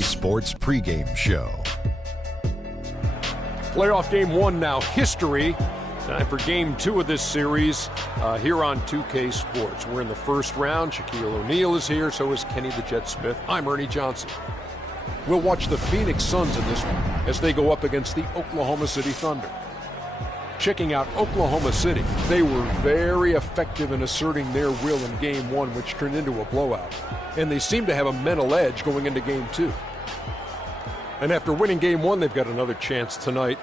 Sports pregame show. Playoff game one now, history. Time for game two of this series here on 2K Sports. We're in the first round. Shaquille O'Neal is here, so is Kenny the Jet Smith. I'm Ernie Johnson. We'll watch the Phoenix Suns in this one as they go up against the Oklahoma City Thunder. Checking out Oklahoma City, they were very effective in asserting their will in game one, which turned into a blowout. And they seem to have a mental edge going into game two. And after winning game one, they've got another chance tonight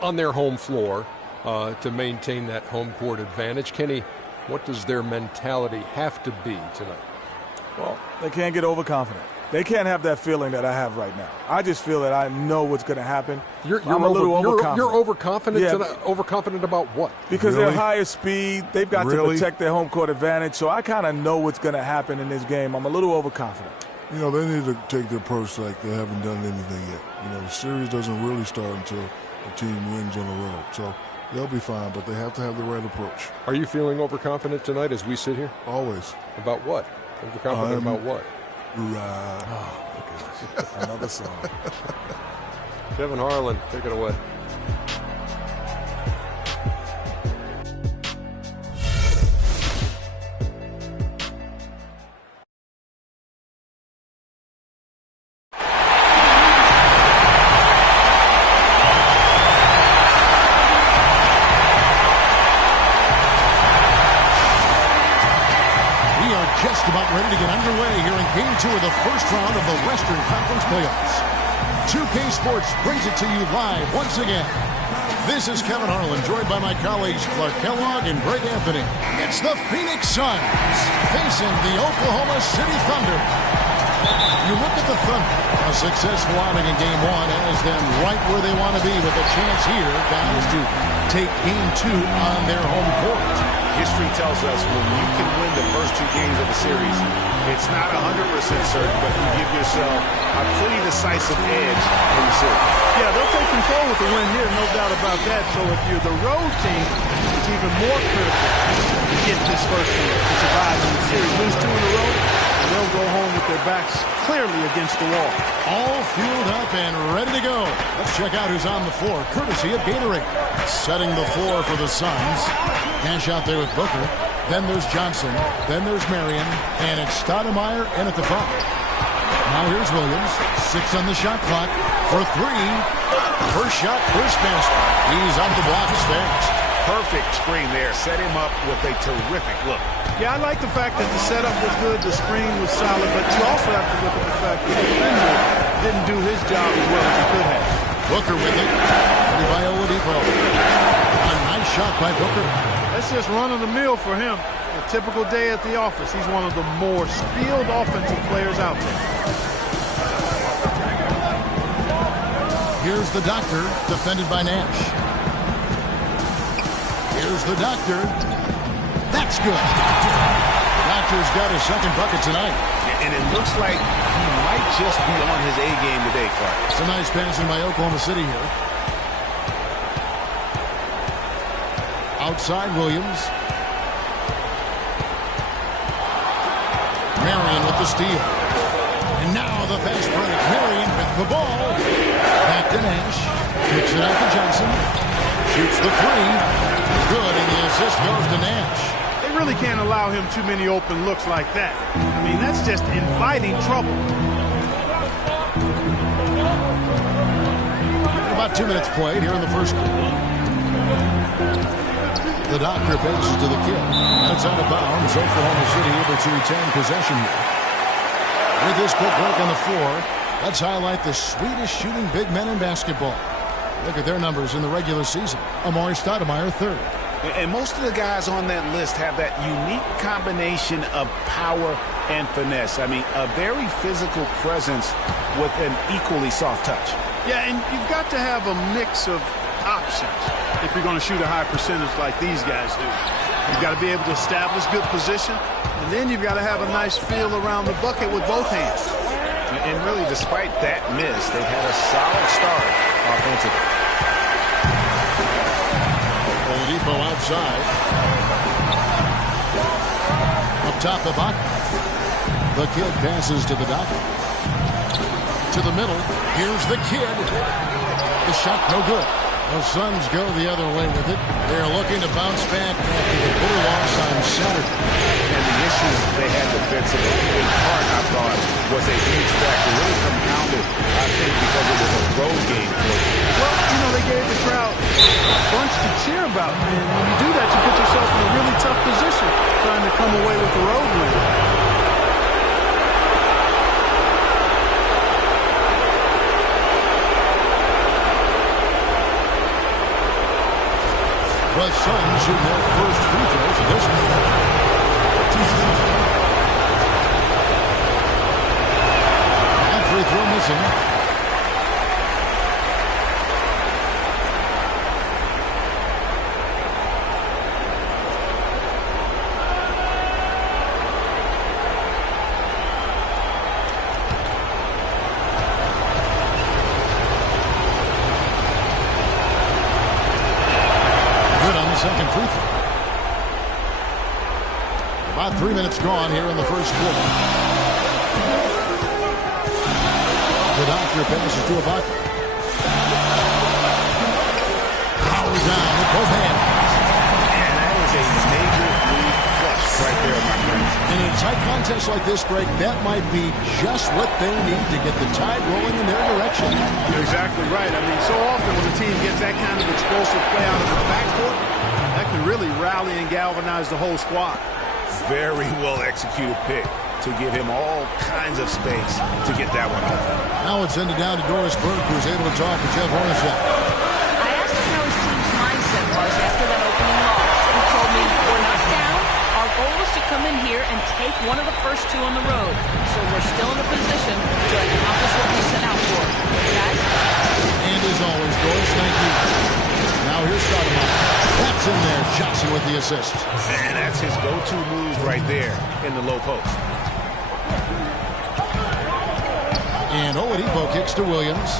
on their home floor to maintain that home court advantage. Kenny, what does their mentality have to be tonight? Well, they can't get overconfident. They can't have that feeling that I have right now. I just feel that I know what's going to happen. I'm a little overconfident. You're overconfident tonight? Overconfident about what? Because they're higher speed. They've got to protect their home court advantage. So I kind of know what's going to happen in this game. I'm a little overconfident. You know, they need to take their approach like they haven't done anything yet. You know, the series doesn't really start until the team wins on the road. So they'll be fine, but they have to have the right approach. Are you feeling overconfident tonight as we sit here? Always. About what? Overconfident about what? Right. Oh, my goodness. Another song. Kevin Harlan, take it away. Just about ready to get underway here in Game 2 of the first round of the Western Conference playoffs. 2K Sports brings it to you live once again. This is Kevin Harlan, joined by my colleagues Clark Kellogg and Greg Anthony. It's the Phoenix Suns facing the Oklahoma City Thunder. You look at the Thunder, a successful outing in Game 1 has them right where they want to be with a chance here, guys, to take Game 2 on their home court. History tells us when you can win the first two games of the series, it's not 100% certain, but you give yourself a pretty decisive edge in the series. Yeah, they'll take control with the win here, no doubt about that. So if you're the road team, it's even more critical to get this first one to survive in the series. Lose two in a row, and they'll go home with their backs clearly against the wall. All fueled up and ready to go. Let's check out who's on the floor, courtesy of Gatorade. Setting the floor for the Suns. Cash out there with Booker. Then there's Johnson. Then there's Marion. And it's Stoudemire in at the 5. Now here's Williams. 6 on the shot clock for 3. First shot, first basket. He's on the block fast. Perfect screen there. Set him up with a terrific look. Yeah, I like the fact that the setup was good, the screen was solid, but you also have to look at the fact that the defender didn't do his job as well as he could have. Booker with it. Ready by Oladipo. A nice shot by Booker. That's just run-of-the-mill for him. A typical day at the office. He's one of the more skilled offensive players out there. Here's the Doctor, defended by Nash. Here's the Doctor. That's good. Doctor's got his second bucket tonight. And it looks like he might just be on his A game today, Clark. It's a nice passing by Oklahoma City here. Outside Williams. Marion with the steal. And now the fast break. Marion with the ball. Back to Nash. Kicks it out to Johnson. Shoots the 3. Good, and the assist goes to Nash. They really can't allow him too many open looks like that. I mean, that's just inviting trouble. About 2 minutes played here in the first quarter. The Doctor passes to the kid. That's out of bounds. Oklahoma City able to retain possession here. With this quick break on the floor, let's highlight the Swedish shooting big men in basketball. Look at their numbers in the regular season. Amari Stoudemire, 3rd. And most of the guys on that list have that unique combination of power and finesse. I mean, a very physical presence with an equally soft touch. Yeah, and you've got to have a mix of options if you're going to shoot a high percentage like these guys do. You've got to be able to establish good position, and then you've got to have a nice feel around the bucket with both hands. And really, despite that miss, they've had a solid start offensively. Oladipo outside. Up top, Ibaka. The kid passes to the Doctor. to the middle. Here's the kid. The shot no good. The Suns go the other way with it. They're looking to bounce back after the bitter loss on Saturday. And the issues they had defensively, in part, I thought, was a huge factor. Really compounded, I think, because it was a road game for them. Well, you know, they gave the crowd a bunch to cheer about. And when you do that, you put yourself in a really tough position trying to come away with the road win. The Suns shoot their first free throws of this one. And free throw missing. Second free throw. About 3 minutes gone here in the first quarter. The Doctor passes to Ibaka. Power down with both hands. And that is a major lead flush right there, my friends. And in a tight contest like this, Greg, that might be just what they need to get the tide rolling in their direction. You're exactly right. I mean, so often when the team gets that kind of explosive play out of the backcourt, that can really rally and galvanize the whole squad. Very well executed pick to give him all kinds of space to get that one off. Now it's ended down to Doris Burke, who's able to talk to Jeff Hornacek. I asked him how his team's mindset was after that opening loss. He told me, we're not down. Our goal is to come in here and take one of the first two on the road. So we're still in a position to accomplish what we set out for. Guys? And as always, Doris, thank you. Now here's Stoudemire. That's in there. Johnson with the assist. And that's his go-to move right there in the low post. And Oladipo kicks to Williams.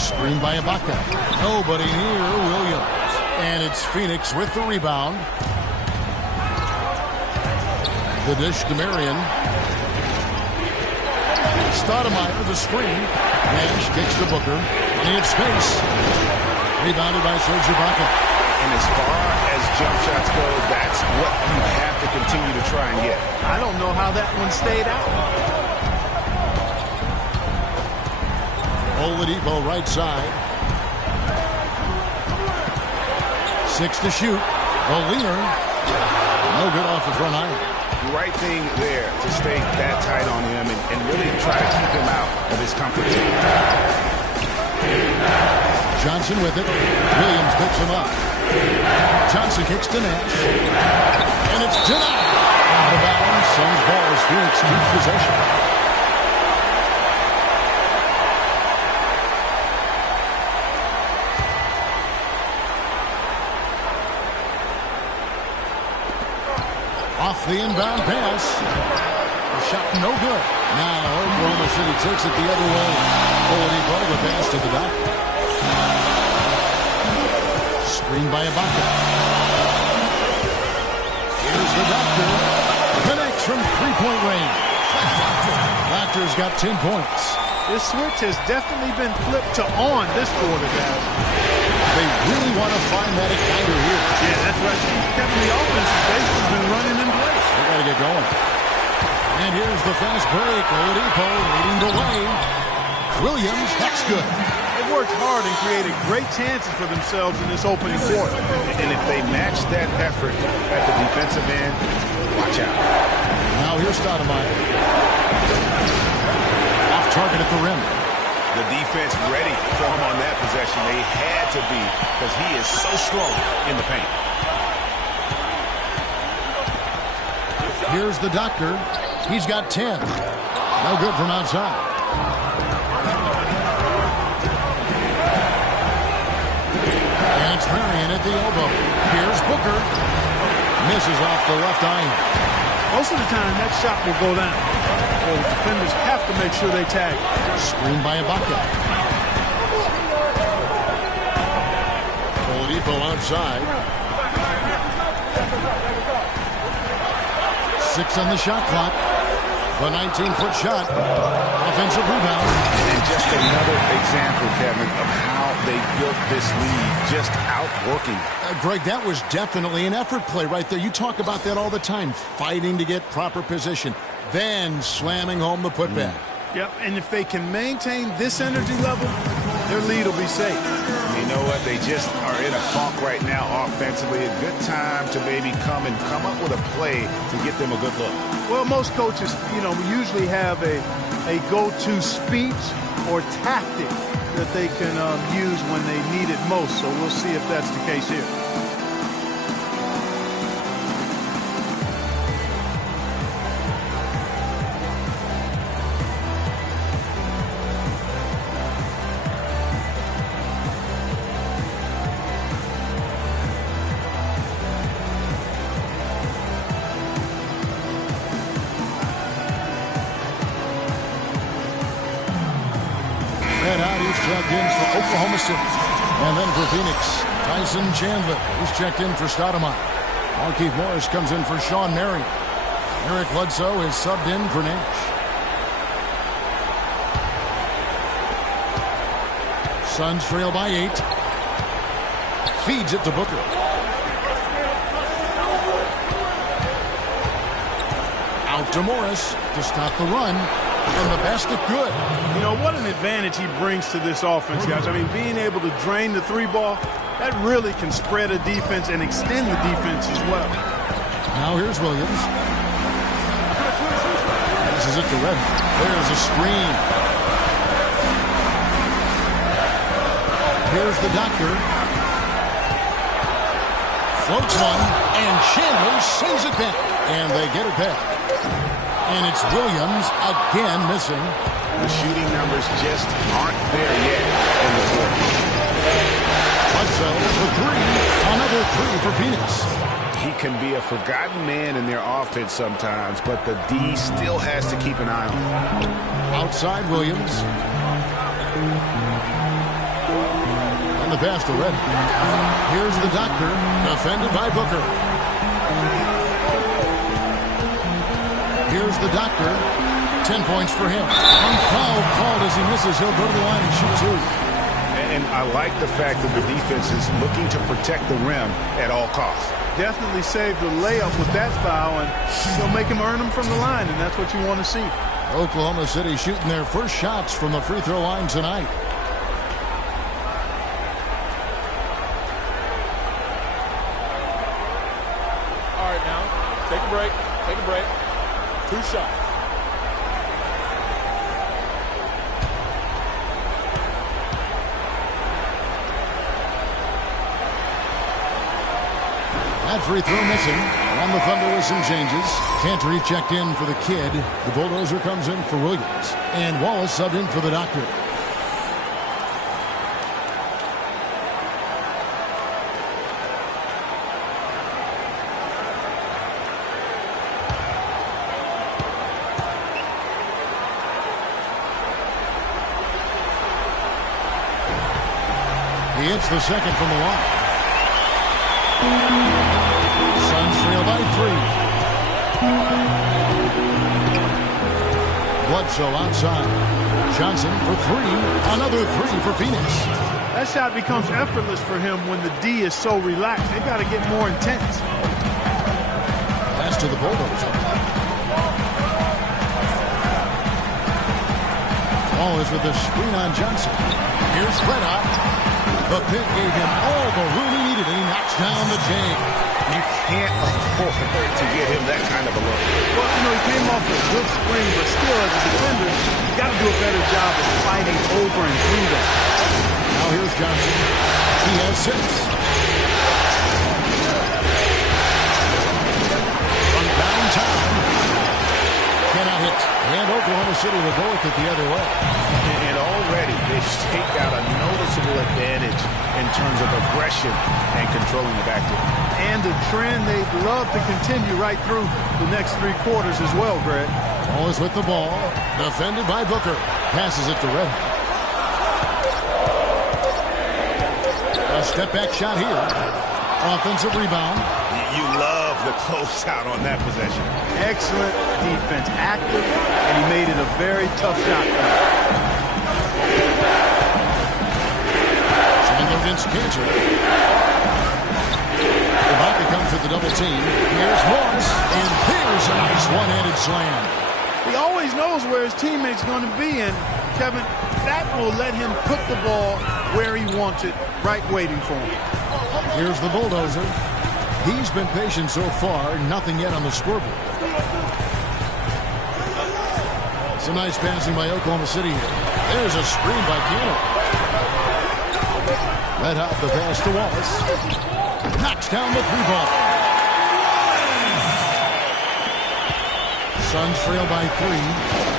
Screen by Ibaka. Nobody near Williams. And it's Phoenix with the rebound. The dish to Marion. Stoudemire, the screen. Nash kicks to Booker. Plenty of space. Rebounded by Serge Ibaka. And as far as jump shots go, that's what you have to continue to try and get. I don't know how that one stayed out. Oladipo right side. 6 to shoot. The leaner. No good off the front iron. The right thing there to stay that tight on him and really try to keep him out of his comfort zone. Johnson with it. Williams picks him up. Johnson kicks to Nash. And it's denied. Out of bounds. Suns ball as Phoenix keeps possession. Off the inbound pass. The shot no good. Now Oklahoma City takes it the other way. Oladipo the pass to the Doctor. Screen by Ibaka. Here's the Doctor. Connects from three-point range. Doctor's got 10 points. This switch has definitely been flipped to on this quarter, guys. They really want to find that igniter here. Yeah, that's right. Kevin, the offense has basically been running in place. They got to get going. And here's the fast break. Oladipo leading the way. Williams, that's good. They worked hard and created great chances for themselves in this opening quarter. And if they match that effort at the defensive end, watch out. Now here's Stoudemire. Off target at the rim. The defense ready for him on that possession. They had to be because he is so strong in the paint. Here's the Doctor. He's got 10. No good from outside. And it's Marion at the elbow. Here's Booker. Misses off the left iron. Most of the time, that shot will go down. Well, the defenders have to make sure they tag. Screen by Ibaka. Oladipo outside. 6 on the shot clock. The 19-foot shot. Offensive rebound. And just another example, Kevin, of how they built this lead, just outworking. Greg, that was definitely an effort play right there. You talk about that all the time, fighting to get proper position, then slamming home the putback. Yep, and if they can maintain this energy level, their lead will be safe. You know what? They just are in a funk right now offensively. A good time to maybe come up with a play to get them a good look. Well, most coaches, we usually have a go-to speech or tactic that they can use when they need it most. So we'll see if that's the case here. Checked in for Oklahoma City. And then for Phoenix, Tyson Chandler. He's checked in for Stoudemire. Markieff Morris comes in for Sean Marion. Eric Bledsoe is subbed in for Nash. Suns trail by 8. Feeds it to Booker. Out to Morris to stop the run. And the basket good. What an advantage he brings to this offense, guys. I mean, being able to drain the 3-ball, that really can spread a defense and extend the defense as well. Now here's Williams. This is it to Redmond. There's a screen. Here's the doctor. Floats one, and Chandler sends it back. And they get it back. And it's Williams again missing. The shooting numbers just aren't there yet in the court. Bledsoe for 3. Another 3 for Phoenix. He can be a forgotten man in their offense sometimes, but the D still has to keep an eye on him. Outside Williams. And the pass to Redmond. Here's the doctor, defended by Booker. Here's the doctor. 10 points for him. And foul called as he misses. He'll go to the line and shoot 2. And I like the fact that the defense is looking to protect the rim at all costs. Definitely saved the layup with that foul, and he'll make him earn them from the line, and that's what you want to see. Oklahoma City shooting their first shots from the free throw line tonight. All right, now, take a break. Take a break. 2 shots. That free throw missing. On the Thunder with some changes. Cantor checked in for the kid. The Bulldozer comes in for Williams. And Wallace subbed in for the doctor. He hits the second from the line. Suns trail by 3. Bledsoe outside. Johnson for 3. Another 3 for Phoenix. That shot becomes effortless for him when the D is so relaxed. They got to get more intense. Pass to the Bulldozer. Wallace with the screen on Johnson. Here's Redmond. The pick gave him all the room he needed, and he knocks down the J. You can't afford to get him that kind of a look. Well, he came off a good screen, but still, as a defender, you got to do a better job of fighting over and through that. Now here's Johnson. He has 6. From downtown. Cannot hit. And Oklahoma City will go with it the other way. And already they've staked out a noticeable advantage in terms of aggression and controlling the backcourt. And a trend they'd love to continue right through the next 3 quarters as well, Greg. Wallace with the ball. Defended by Booker. Passes it to Redmond. A step back shot here. Offensive rebound. You love the closeout on that possession. Excellent defense, active, and he made it a very tough shot for him. Chandler against Cantor. About to come for the double team. Here's Morris, and here's a nice one-handed slam. He always knows where his teammate's going to be, and Kevin, that will let him put the ball where he wants it, right waiting for him. Here's the bulldozer. He's been patient so far, nothing yet on the scoreboard. Some nice passing by Oklahoma City here. There's a screen by Cantor. Red hot the pass to Wallace. Knocks down the three ball. Suns trail by 3.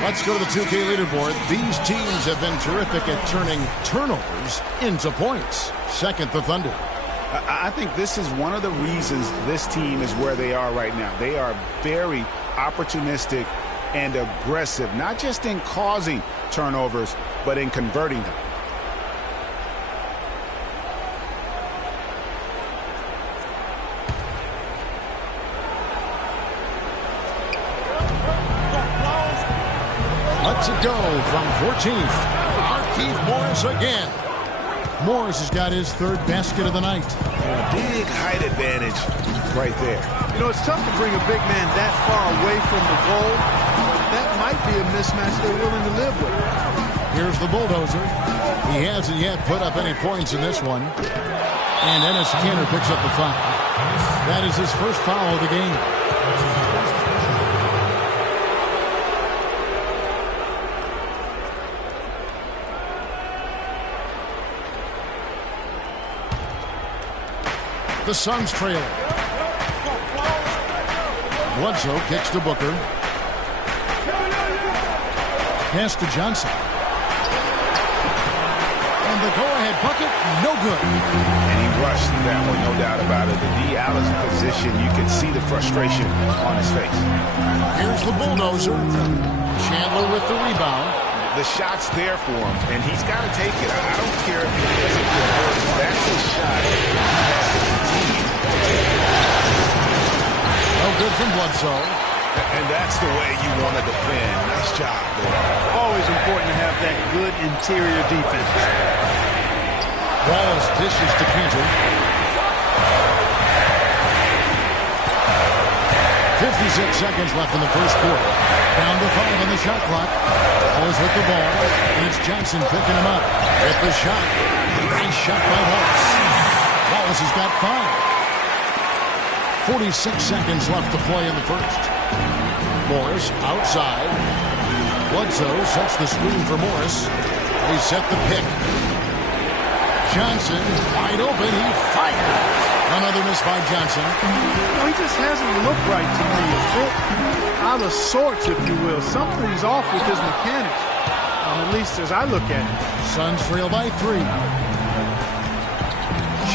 Let's go to the 2K leaderboard. These teams have been terrific at turning turnovers into points. Second, the Thunder. I think this is one of the reasons this team is where they are right now. They are very opportunistic and aggressive, not just in causing turnovers, but in converting them. Let's it go from 14th. Markieff Morris again. Morris has got his third basket of the night. And a big height advantage right there. You know, it's tough to bring a big man that far away from the goal. That might be a mismatch they're willing to live with. Here's the bulldozer. He hasn't yet put up any points in this one. And Enes Kanter picks up the foul. That is his first foul of the game. The Suns trail. Bledsoe kicks to Booker. Pass to Johnson. And the go-ahead bucket, no good. And he rushed that one, no doubt about it. The D out of position, you can see the frustration on his face. Here's the bulldozer. Chandler with the rebound. The shot's there for him, and he's got to take it. I don't care if he doesn't convert. That's his shot. He has to continue to take it. No good from Bledsoe. And that's the way you want to defend. Nice job there. Always important to have that good interior defense. Wallace dishes to Cantor. 56 seconds left in the first quarter. Down to 5 on the shot clock. Wallace with the ball. And it's Johnson picking him up. With the shot. Nice shot by Wallace. Wallace has got 5. 46 seconds left to play in the first. Morris outside. Bledsoe sets the screen for Morris. They set the pick. Johnson wide open. He fires. Another miss by Johnson. He just hasn't looked right to me. A bit out of sorts, if you will. Something's off with his mechanics, at least as I look at it. Suns trail by 3.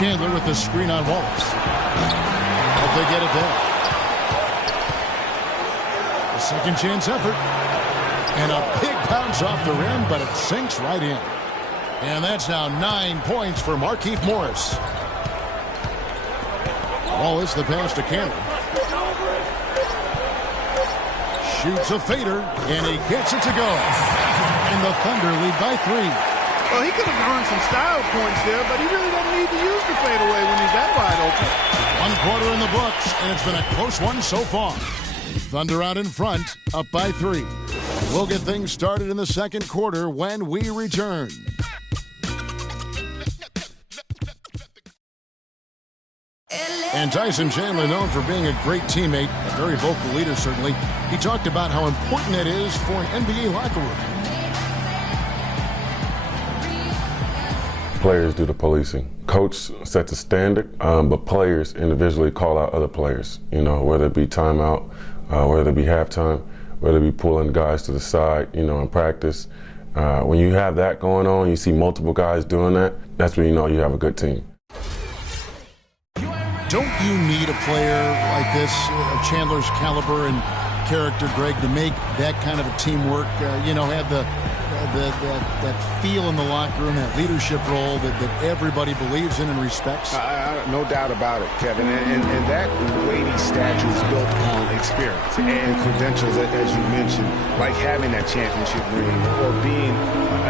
Chandler with the screen on Wallace. Hope they get it there. A second chance effort. And a big bounce off the rim, but it sinks right in. And that's now 9 points for Markieff Morris. Wallace the pass to Cantor. Shoots a fader, and he gets it to go. And the Thunder lead by 3. Well, he could have earned some style points there, but he really doesn't need to use the fadeaway when he's that wide open. One quarter in the books, and it's been a close one so far. Thunder out in front, up by 3. We'll get things started in the second quarter when we return. And Tyson Chandler, known for being a great teammate, a very vocal leader certainly, he talked about how important it is for an NBA locker room. Players do the policing. Coach sets a standard, but players individually call out other players, whether it be timeout, whether it be halftime, whether it be pulling guys to the side, in practice. When you have that going on, you see multiple guys doing that, that's when you know you have a good team. Don't you need a player like this, of Chandler's caliber and character, Greg, to make that kind of a teamwork, have that feel in the locker room, that leadership role that everybody believes in and respects? No doubt about it, Kevin. And that weighty stature is built on experience and credentials, as you mentioned, like having that championship ring or being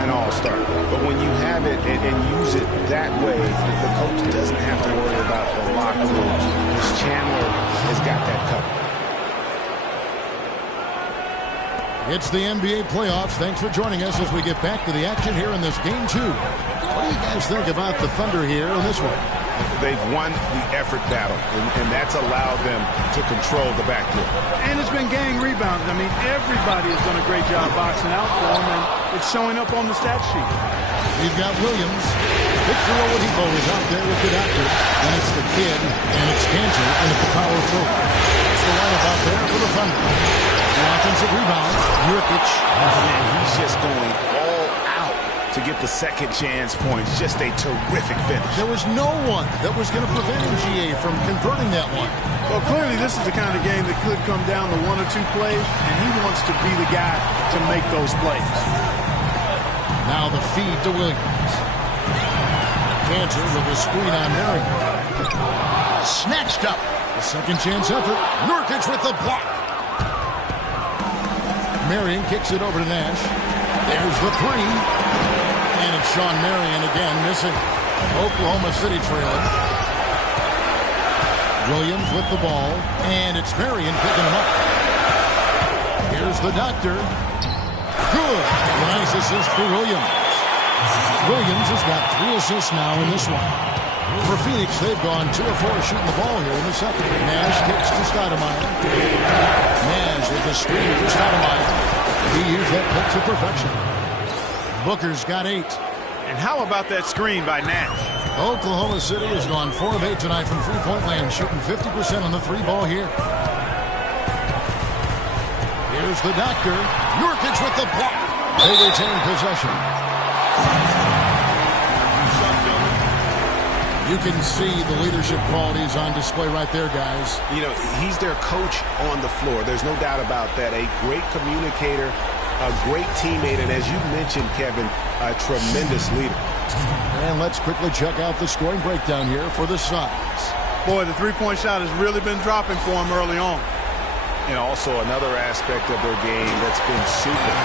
an all-star. But when you have it and use it that way, the coach doesn't have to worry about the locker room, because Chandler has got that covered. It's the NBA playoffs. Thanks for joining us as we get back to the action here in this Game 2. What do you guys think about the Thunder here in this one? They've won the effort battle, and that's allowed them to control the backcourt. And it's been gang rebounding. I mean, everybody has done a great job boxing out for them, and it's showing up on the stat sheet. We've got Williams. Victor Oladipo is out there with the doctor. And it's the kid, and it's Cantor, and it's the power forward. That's the lineup out there for the Thunder. The offensive rebound, Nurkic. Man, he's just going all out to get the second chance points. Just a terrific finish. There was no one that was going to prevent MGA from converting that one. Well, clearly this is the kind of game that could come down to 1 or 2 plays, and he wants to be the guy to make those plays. Now the feed to Williams. Cantor with a screen on Marion. Snatched up. The second chance effort. Nurkic with the block. Marion kicks it over to Nash. There's the 3. And it's Sean Marion again missing. Oklahoma City trailing. Williams with the ball. And it's Marion picking him up. Here's the doctor. Good. Nice assist for Williams. Williams has got 3 assists now in this one. For Phoenix, they've gone 2 of 4 shooting the ball here in the second. Nash kicks to Stoudemire. Nash with the screen for Stoudemire. He used that pick to perfection. Booker's got 8. And how about that screen by Nash? Oklahoma City has gone 4 of 8 tonight from three-point land, shooting 50% on the 3-ball here. Here's the doctor. Nurkic with the block. They retain possession. You can see the leadership qualities on display right there, guys. He's their coach on the floor. There's no doubt about that. A great communicator, a great teammate, and as you mentioned, Kevin, a tremendous leader. And let's quickly check out the scoring breakdown here for the Suns. Boy, the three-point shot has really been dropping for him early on. And also another aspect of their game that's been super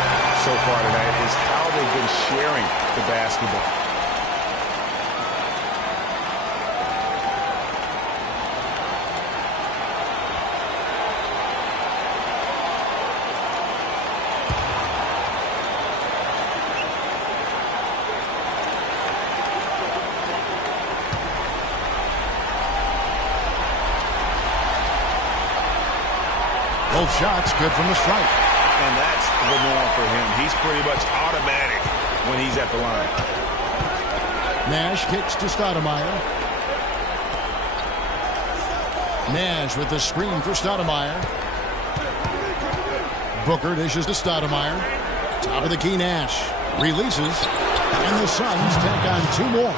so far tonight is how they've been sharing the basketball. Both shots good from the stripe. And that's the norm for him. He's pretty much automatic when he's at the line. Nash kicks to Stoudemire. Nash with the screen for Stoudemire. Booker dishes to Stoudemire. Top of the key, Nash. Releases. And the Suns take on 2 more.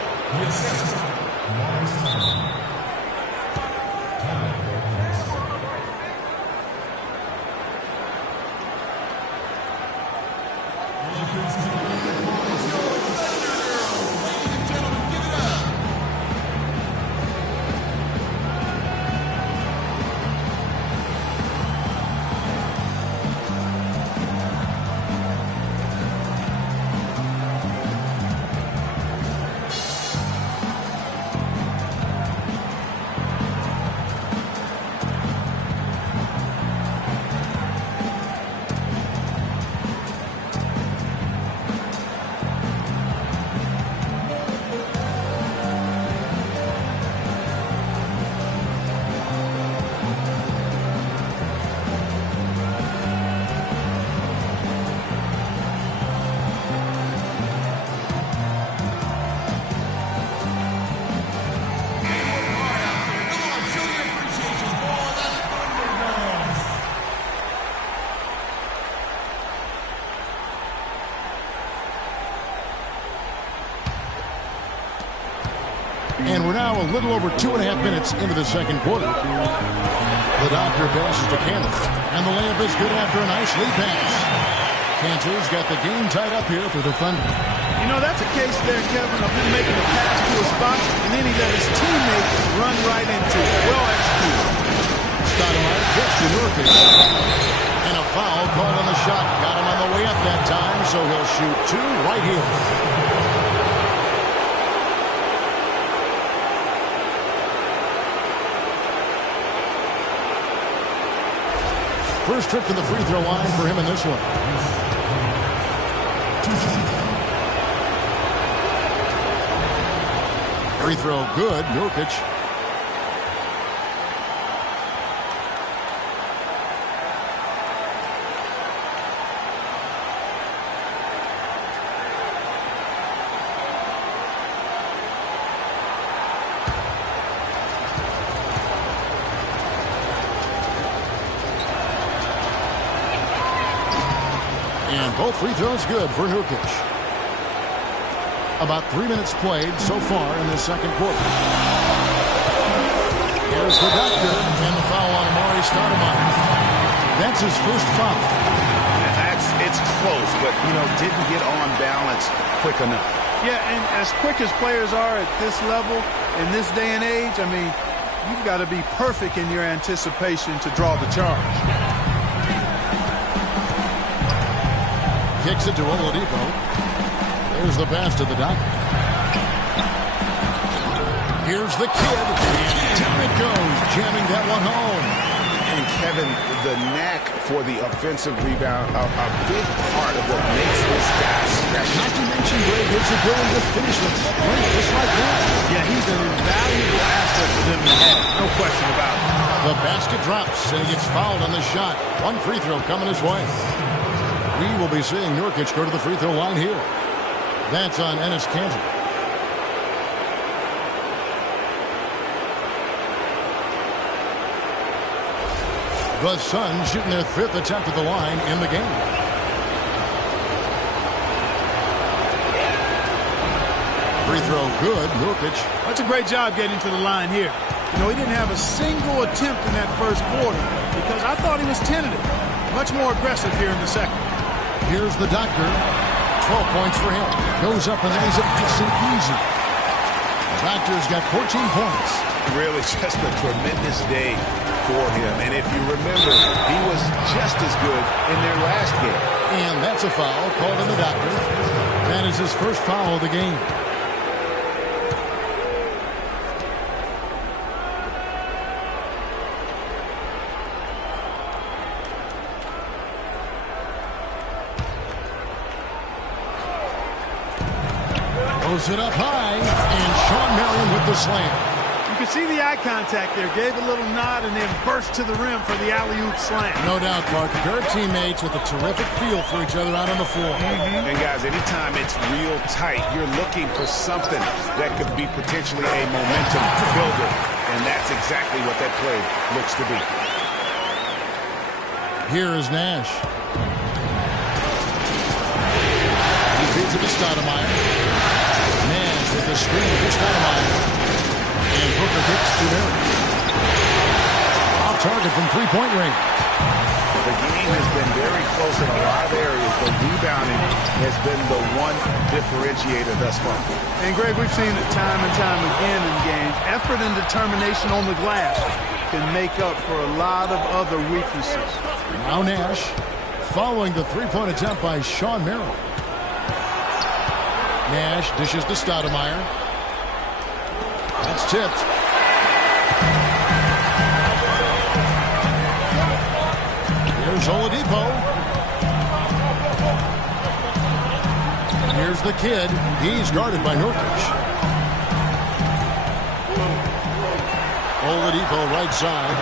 And we're now a little over 2.5 minutes into the second quarter. The doctor passes to Cantor. And the layup is good after a nice lead pass. Cantor's got the game tied up here for the Thunder. You know, that's a case there, Kevin, of him making a pass to a spot, and then he let his teammate run right into it. Well executed. Stoudemire gets to Nurkic. And a foul called on the shot. Got him on the way up that time, so he'll shoot two right here. First trip to the free throw line for him in this one. Free throw good, Nurkic. And both free throws good for Nurkic. About 3 minutes played so far in the second quarter. Here's the doctor, and the foul on Amar'e Stoudemire. That's his first foul. And it's close, but, you know, didn't get on balance quick enough. Yeah, and as quick as players are at this level, in this day and age, I mean, you've got to be perfect in your anticipation to draw the charge. Kicks it to Oladipo. There's the pass to the doctor. Here's the kid, and down it goes, jamming that one home. And Kevin, the knack for the offensive rebound, a big part of what makes this guy special. Not to mention, Greg, his ability to finish with strength just like that. Yeah, he's an invaluable asset for them to have, no question about it. The basket drops, and he gets fouled on the shot. One free throw coming his way. We will be seeing Nurkic go to the free throw line here. That's on Enes Kanter. The Suns shooting their 5th attempt at the line in the game. Free throw good, Nurkic. That's a great job getting to the line here. You know, he didn't have a single attempt in that first quarter because I thought he was tentative. Much more aggressive here in the second. Here's the doctor. 12 points for him. Goes up and lays it nice and easy. The doctor's got 14 points. Really just a tremendous day for him. And if you remember, he was just as good in their last game. And that's a foul called on the doctor. That is his first foul of the game. Throws it up high, and Shawn Marion with the slam. You could see the eye contact there. Gave a little nod and then burst to the rim for the alley-oop slam. No doubt, Clark. They're teammates with a terrific feel for each other out on the floor. And guys, anytime it's real tight, you're looking for something that could be potentially a momentum builder. And that's exactly what that play looks to be. Here is Nash. He feeds it to Stoudemire. Nash with the screen to Stoudemire. And Booker gets to Murray. Off target from three-point range. The game has been very close in a lot of areas, but rebounding has been the one differentiator thus far. And, Greg, we've seen it time and time again in games. Effort and determination on the glass can make up for a lot of other weaknesses. Now Nash following the three-point attempt by Shawn Marion. Nash dishes to Stoudemire. That's tipped. Here's Oladipo. Here's the kid. He's guarded by Nurkic. Oladipo right side.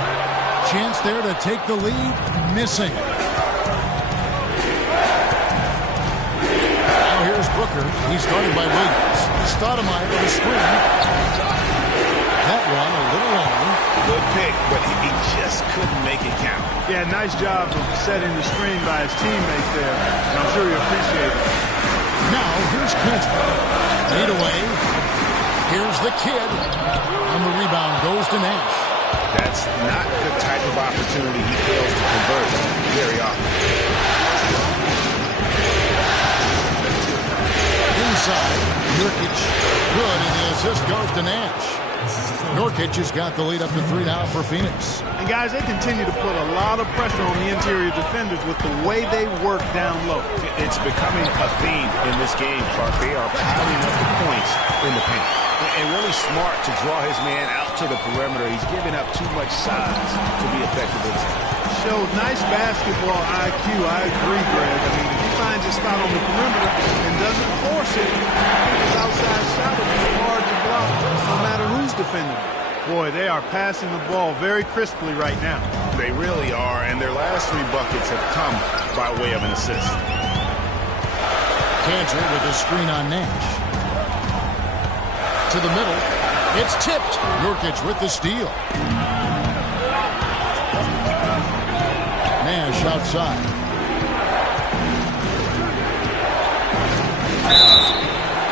Chance there to take the lead. Missing. Now here's Booker. He's guarded by Williams. Stoudemire with a screen. That one a little long. Good pick, but he just couldn't make it count. Yeah, nice job of setting the screen by his teammate there. And I'm sure he appreciated it. Now here's Kanter. Fade away. Here's the kid. On the rebound goes to Nash. That's not the type of opportunity he fails to convert very often. Inside, Nurkic. Good, and the assist goes to Nash. Nurkic has got the lead up to 3 now for Phoenix. And guys, they continue to put a lot of pressure on the interior defenders with the way they work down low. It's becoming a theme in this game, Clark. They are piling up the points in the paint. And really smart to draw his man out to the perimeter. He's giving up too much size to be effective inside. Showed nice basketball IQ. I agree, Greg. I mean, if he finds a spot on the perimeter and doesn't force it, his outside shot will be hard to block no matter who's defending. Boy, they are passing the ball very crisply right now. They really are, and their last 3 buckets have come by way of an assist. Kanter with a screen on Nash. To the middle. It's tipped. Nurkic with the steal. Nash outside.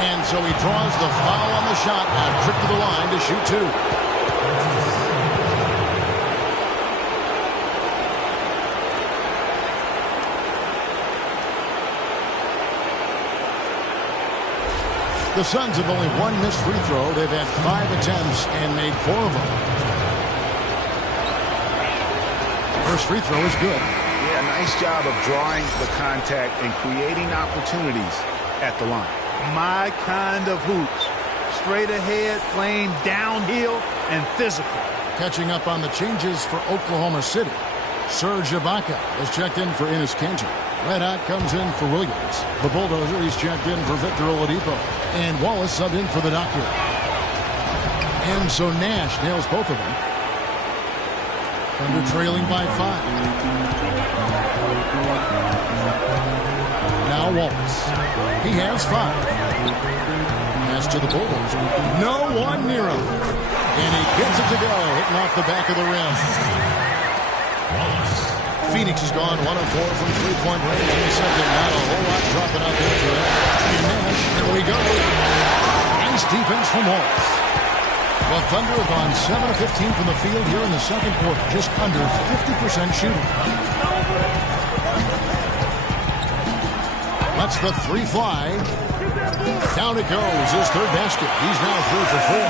And so he draws the foul on the shot. Now trip to the line to shoot 2. The Suns have only 1 missed free throw. They've had 5 attempts and made 4 of them. First free throw is good. Yeah, nice job of drawing the contact and creating opportunities at the line. My kind of hoops. Straight ahead, playing downhill, and physical. Catching up on the changes for Oklahoma City. Serge Ibaka is checked in for Enes Kanter. Red Hot comes in for Williams. The Bulldozer, he's checked in for Victor Oladipo. And Wallace subbed in for the Doctor. And so Nash nails both of them. Thunder trailing by 5. Now Wallace. He has 5. Pass to the Bulldozer. No one near him. And he gets it to go, hitting off the back of the rim. Wallace. Phoenix has gone 1 of 4 from 3-point range in the second. Not a whole lot dropping out there for that. And Nash, here we go. Nice defense from Wallace. The Thunder have gone 7 of 15 from the field here in the second quarter. Just under 50% shooting. Lets the 3 fly. Down it goes. His 3rd basket. He's now 3 for 4.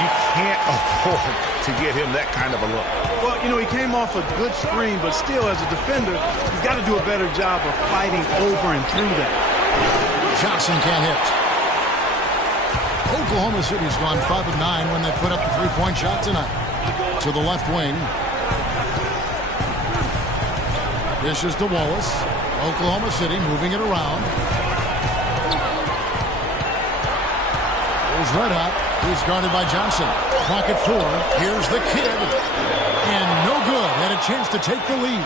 You can't afford to get him that kind of a look. Well, you know, he came off a good screen, but still, as a defender, he's got to do a better job of fighting over and through that. Johnson can't hit. Oklahoma City's gone 5 of 9 when they put up the 3-point shot tonight. To the left wing. Dishes to Wallace. Oklahoma City moving it around. Here's Red Hot. He's guarded by Johnson. Clock at 4. Here's the kid. And no good. Had a chance to take the lead.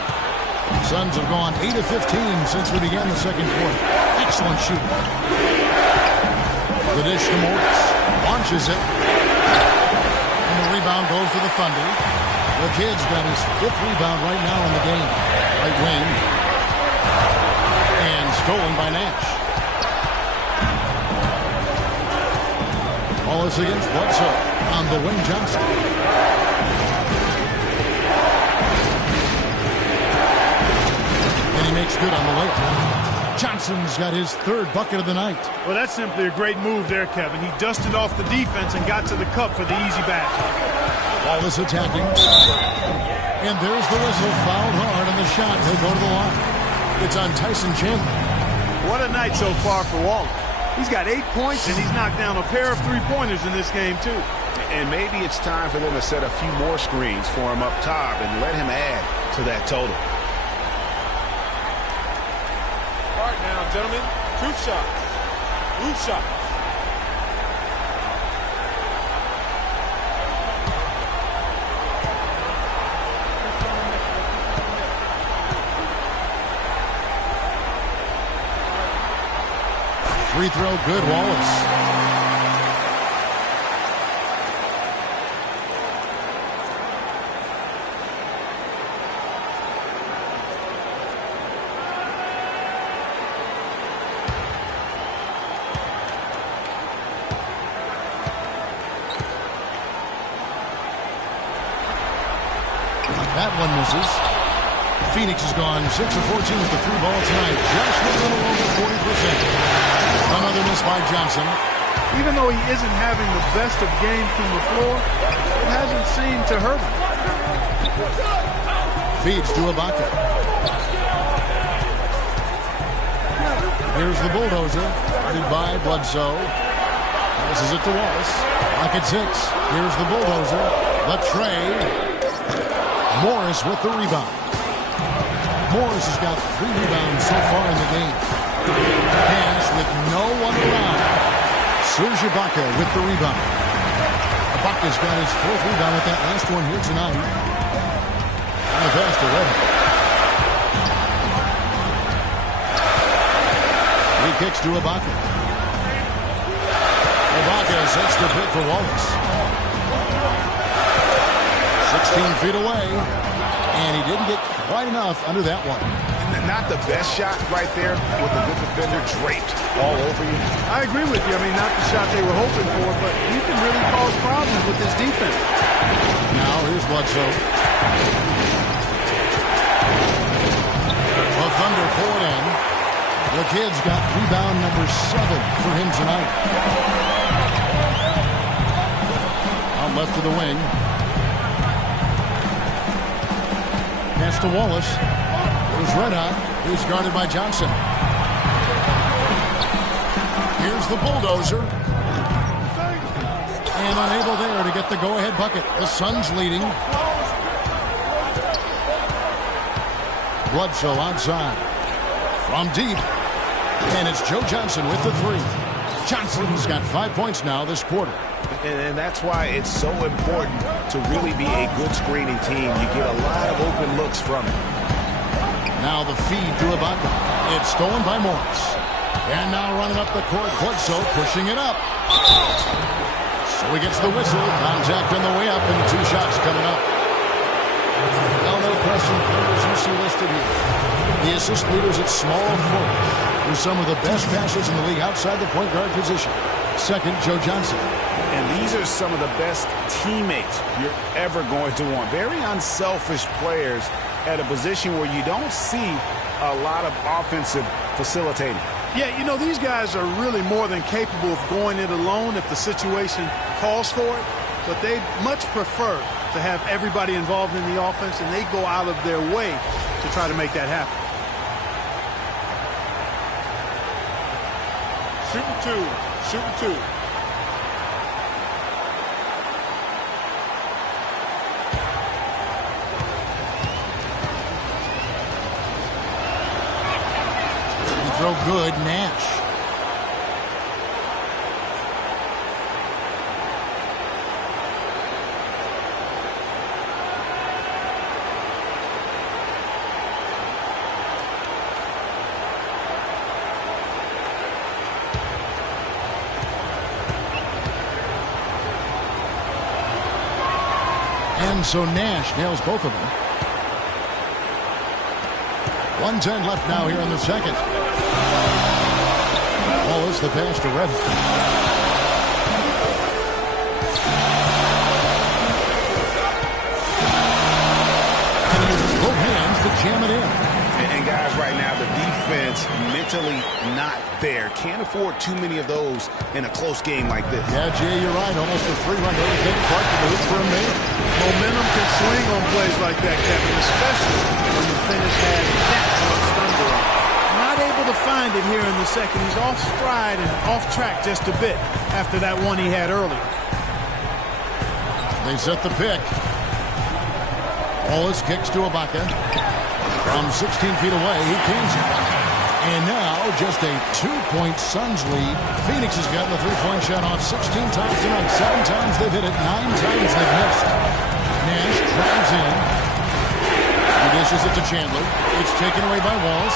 Suns have gone 8 of 15 since we began the second quarter. Excellent shooting. The dish to Morris. Launches it. And the rebound goes to the Thunder. The kid's got his 5th rebound right now in the game. Right wing. And stolen by Nash. Wallace against Bledsoe. On the wing, Johnson. And he makes good on the layup. Johnson's got his 3rd bucket of the night. Well, that's simply a great move there, Kevin. He dusted off the defense and got to the cup for the easy basket. Wallace attacking. And there's the whistle. Fouled hard on the shot. He'll go to the line. It's on Tyson Chandler. What a night so far for Wallace. He's got 8 points, and he's knocked down a pair of 3-pointers in this game, too. And maybe it's time for them to set a few more screens for him up top and let him add to that total. All right now, gentlemen, 2 shots. 2 shots. Free throw, good, Wallace. one misses. Phoenix has gone 6 of 14 with the three ball tonight. Just a little over 40%. Another miss by Johnson. Even though he isn't having the best of games from the floor, it hasn't seemed to hurt him. Feeds to Ibaka. Here's the bulldozer, guarded by Bledsoe. This is it to Wallace. Pocket 6. Here's the bulldozer. The tray. Morris with the rebound. Morris has got 3 rebounds so far in the game. Nash with no one around. Serge Ibaka with the rebound. Ibaka's got his 4th rebound with that last one here tonight. And the pass to Reddick. He kicks to Ibaka. Ibaka sets the pick for Wallace. 16 feet away. And he didn't get quite enough under that one. Not the best shot right there with a good defender draped all over you. I agree with you. I mean, not the shot they were hoping for, but he can really cause problems with his defense. Now here's Bledsoe. The Thunder poured in. The kid's got rebound number 7 for him tonight. Out left to the wing. Pass to Wallace. Here's Red Hot. He's guarded by Johnson. Here's the bulldozer. And unable there to get the go-ahead bucket. The Suns leading. Bledsoe outside. From deep. And it's Joe Johnson with the 3. Johnson's got 5 points now this quarter. And that's why it's so important to really be a good screening team. You get a lot of open looks from it. Now the feed to Ibaka. It's stolen by Morris. And now running up the court, Bledsoe pushing it up. So he gets the whistle. Contact on the way up and 2 shots coming up. Well, no question, players you see listed here. The assist leaders at small forward. They're some of the best passers in the league outside the point guard position. Second, Joe Johnson. And these are some of the best teammates you're ever going to want. Very unselfish players at a position where you don't see a lot of offensive facilitating. Yeah, you know, these guys are really more than capable of going it alone if the situation calls for it, but they much prefer to have everybody involved in the offense, and they go out of their way to try to make that happen. Shooting 2. Throw good, Nash. And so Nash nails both of them. 1:10 left now here in the second. Wallace the pass to Reddick. And he uses both hands to jam it in. And guys, right now, the defense mentally not there. Can't afford too many of those in a close game like this. Yeah, Jay, you're right. Almost a 3-run there to take Clark to the hoop for a minute. Momentum can swing on plays like that, Kevin, especially when the finish has that much thunder on it. Not able to find it here in the second. He's off stride and off track just a bit after that one he had earlier. They set the pick. Wallace kicks to Ibaka. From 16 feet away, he cans it. And now, just a 2-point Suns lead. Phoenix has gotten the 3-point shot off 16 times tonight. 7 times they've hit it, 9 times they've missed. Nash drives in. He dishes it to Chandler. It's taken away by Wallace.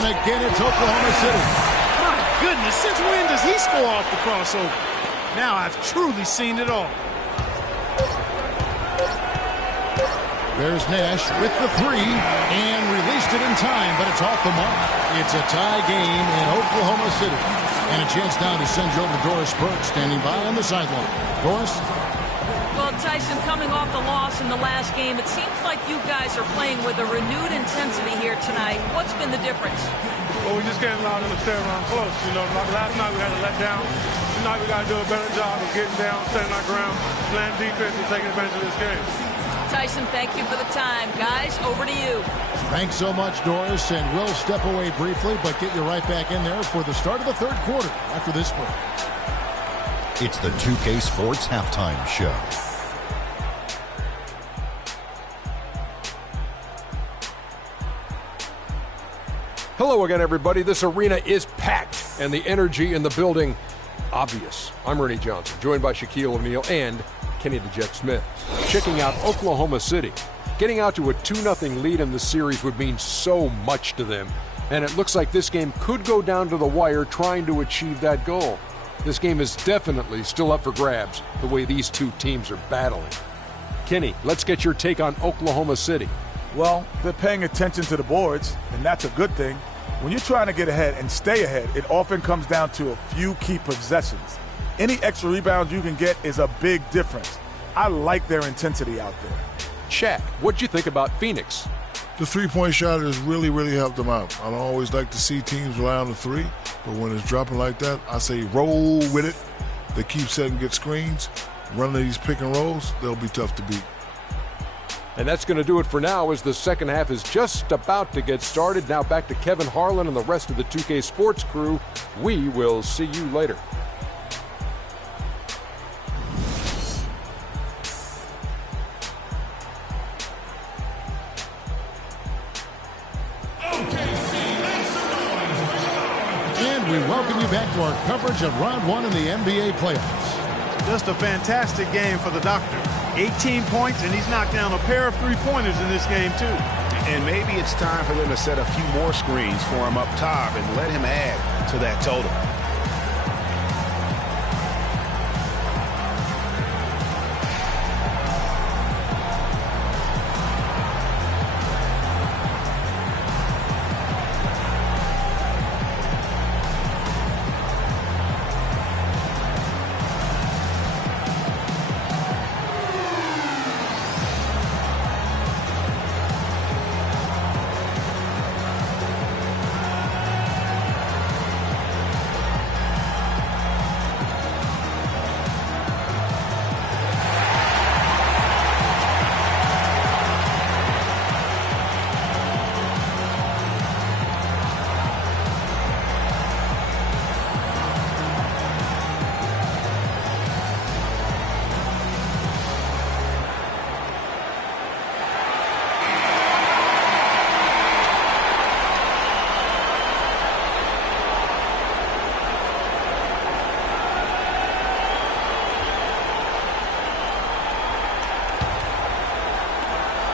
And again, it's Oklahoma City. My goodness, since when does he score off the crossover? Now I've truly seen it all. There's Nash with the 3 and Just in time, but it's off the mark. It's a tie game in Oklahoma City. And a chance now to send you over to Doris Burke, standing by on the sideline. Doris? Well, Tyson, coming off the loss in the last game, it seems like you guys are playing with a renewed intensity here tonight. What's been the difference? Well, we just can't allow them to stay around close. You know, like last night we had to let down. Tonight we got to do a better job of getting down, standing our ground, playing defense, and taking advantage of this game. Tyson, thank you for the time. Guys, over to you. Thanks so much, Doris, and we'll step away briefly, but get you right back in there for the start of the third quarter after this break. It's the 2K Sports Halftime Show. Hello again, everybody. This arena is packed, and the energy in the building obvious. I'm Ernie Johnson, joined by Shaquille O'Neal and Kenny the Jet Smith. Checking out Oklahoma City. Getting out to a 2-0 lead in the series would mean so much to them, and it looks like this game could go down to the wire trying to achieve that goal. This game is definitely still up for grabs, the way these two teams are battling. Kenny, let's get your take on Oklahoma City. Well, they're paying attention to the boards, and that's a good thing. When you're trying to get ahead and stay ahead, it often comes down to a few key possessions. Any extra rebounds you can get is a big difference. I like their intensity out there. Shaq, what'd you think about Phoenix? The three-point shot has really helped them out. I don't always like to see teams rely on the three, but when it's dropping like that, I say roll with it. They keep setting good screens, running these pick and rolls, they'll be tough to beat. And that's going to do it for now as the second half is just about to get started. Now back to Kevin Harlan and the rest of the 2K Sports crew. We will see you later. And we welcome you back to our coverage of round one in the NBA playoffs. Just a fantastic game for the doctor. 18 points, and he's knocked down a pair of three-pointers in this game, too. And maybe it's time for them to set a few more screens for him up top and let him add to that total.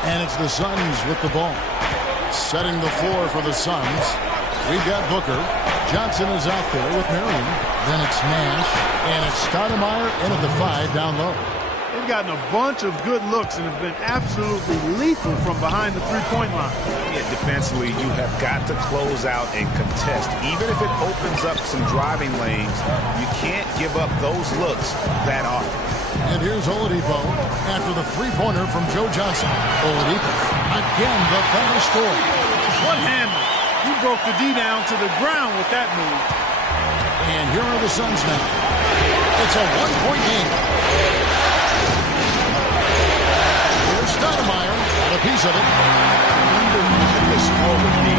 And it's the Suns with the ball. Setting the floor for the Suns. We've got Booker. Johnson is out there with Marion. Then it's Nash. And it's Stoudemire in at the 5 down low. They've gotten a bunch of good looks and have been absolutely lethal from behind the three-point line. Yeah, defensively, you have got to close out and contest. Even if it opens up some driving lanes, you can't give up those looks that often. And here's Oladipo after the three-pointer from Joe Johnson. Oladipo, again, the final score. One-hander. He broke the D down to the ground with that move. And here are the Suns now. It's a one-point game. Here's Stoudemire, a piece of it. The score would be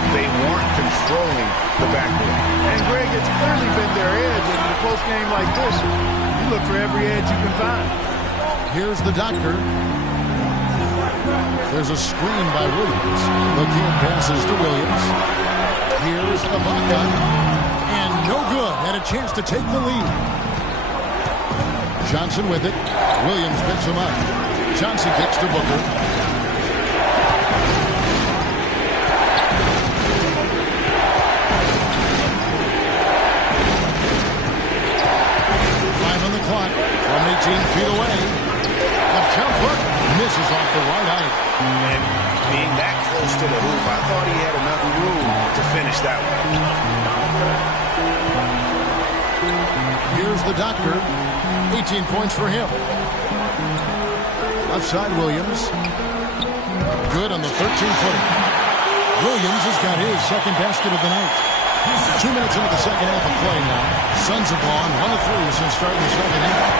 if they weren't controlling the backcourt. And Greg, it's clearly been their edge in a close game like this. You look for every edge you can find. Here's the doctor. There's a screen by Williams. The kid passes to Williams. Here's Ibaka. And no good. Had a chance to take the lead. Johnson with it. Williams picks him up. Johnson kicks to Booker. Clock from 18 feet away. The jump hook misses off the right eye. And being that close to the hoop, I thought he had enough room to finish that one. Here's the doctor. 18 points for him. Left side, Williams. Good on the 13-footer. Williams has got his second basket of the night. 2 minutes into the second half of play now. Suns have gone 1-3 since starting the second half.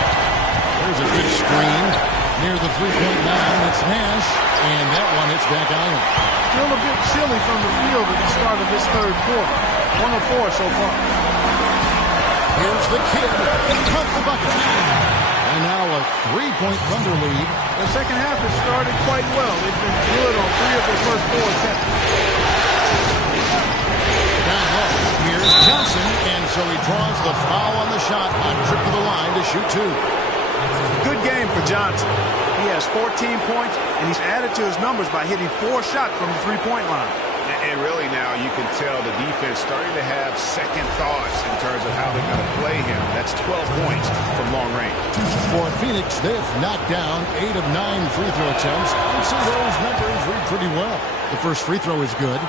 There's a good screen near the three-point line. It's Nash, and that one hits back iron. Still a bit chilly from the field at the start of this third quarter. 1 of 4 so far. Here's the kid. Cut the bucket. And now a 3-point Thunder lead. The second half has started quite well. They've been good on 3 of their first 4 attempts. Down low. Here's Johnson, and so he draws the foul on the shot on trip to the line to shoot 2. Good game for Johnson. He has 14 points, and he's added to his numbers by hitting 4 shots from the three-point line. And really now you can tell the defense starting to have second thoughts in terms of how they're going to play him. That's 12 points from long range. For Phoenix, they've knocked down 8 of 9 free throw attempts. And so those numbers read pretty well. The first free throw is good.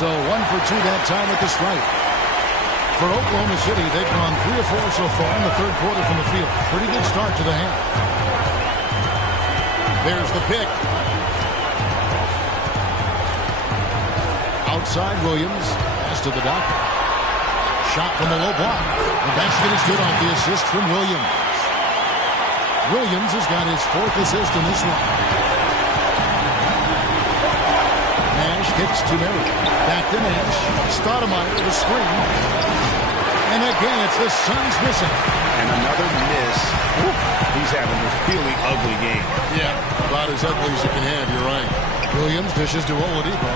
So 1 for 2 that time at the stripe. For Oklahoma City, they've gone 3 of 4 so far in the third quarter from the field. Pretty good start to the half. There's the pick. Outside Williams. Pass to the doctor. Shot from the low block. The basket is good off the assist from Williams. Williams has got his 4th assist in this one. Nash kicks to Murray. Back to Nash. Stoudemire with a screen. And again, it's the Suns missing. And another miss. Woo. He's having a really ugly game. Yeah, about as ugly as you can have, you're right. Williams dishes to Oladipo.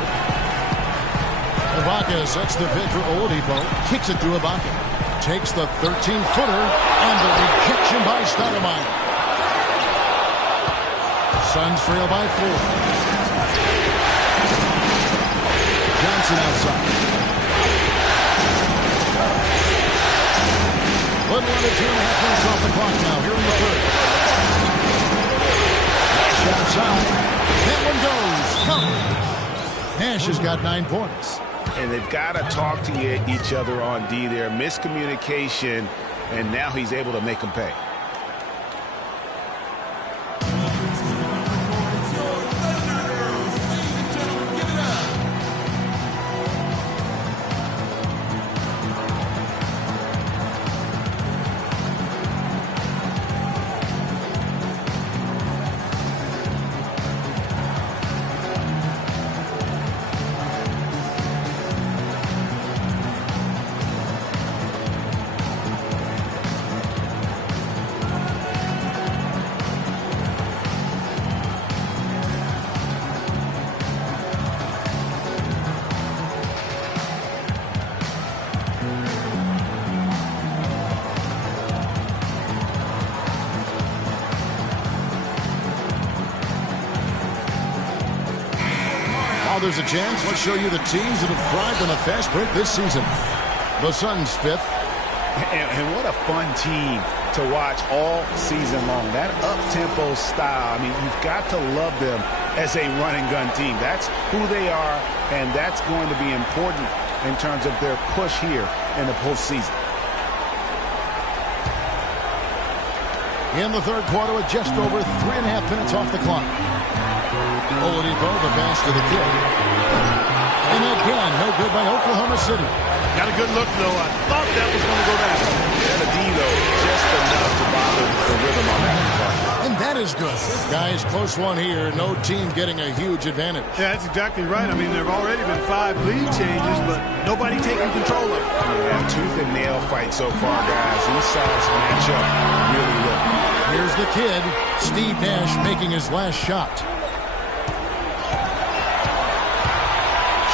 Ibaka sets the pick for Oladipo. Kicks it to Ibaka. Takes the 13-footer. And the rejection by Stoudemire. Suns trail by 4. Johnson outside. Little under 2.5 minutes off the clock now here in the third. Nash outside. That one goes. Nash has got 9 points. And they've got to talk to each other on D there. Miscommunication, and now he's able to make them pay. There's a chance. Let's show you the teams that have thrived on a fast break this season. The Suns 5th. And what a fun team to watch all season long. That up-tempo style. I mean, you've got to love them as a run-and-gun team. That's who they are, and that's going to be important in terms of their push here in the postseason. In the third quarter with just over 3.5 minutes off the clock. Oladipo, the pass to the kid. And again, no good by Oklahoma City. Got a good look, though. I thought that was going to go down. And the D, though, just enough to bother the rhythm on that one. And that is good. Guys, close one here. No team getting a huge advantage. Yeah, that's exactly right. I mean, there have already been 5 lead changes, but nobody taking control of it. Yeah, tooth and nail fight so far, guys. These sides match up really well. Here's the kid, Steve Nash, making his last shot.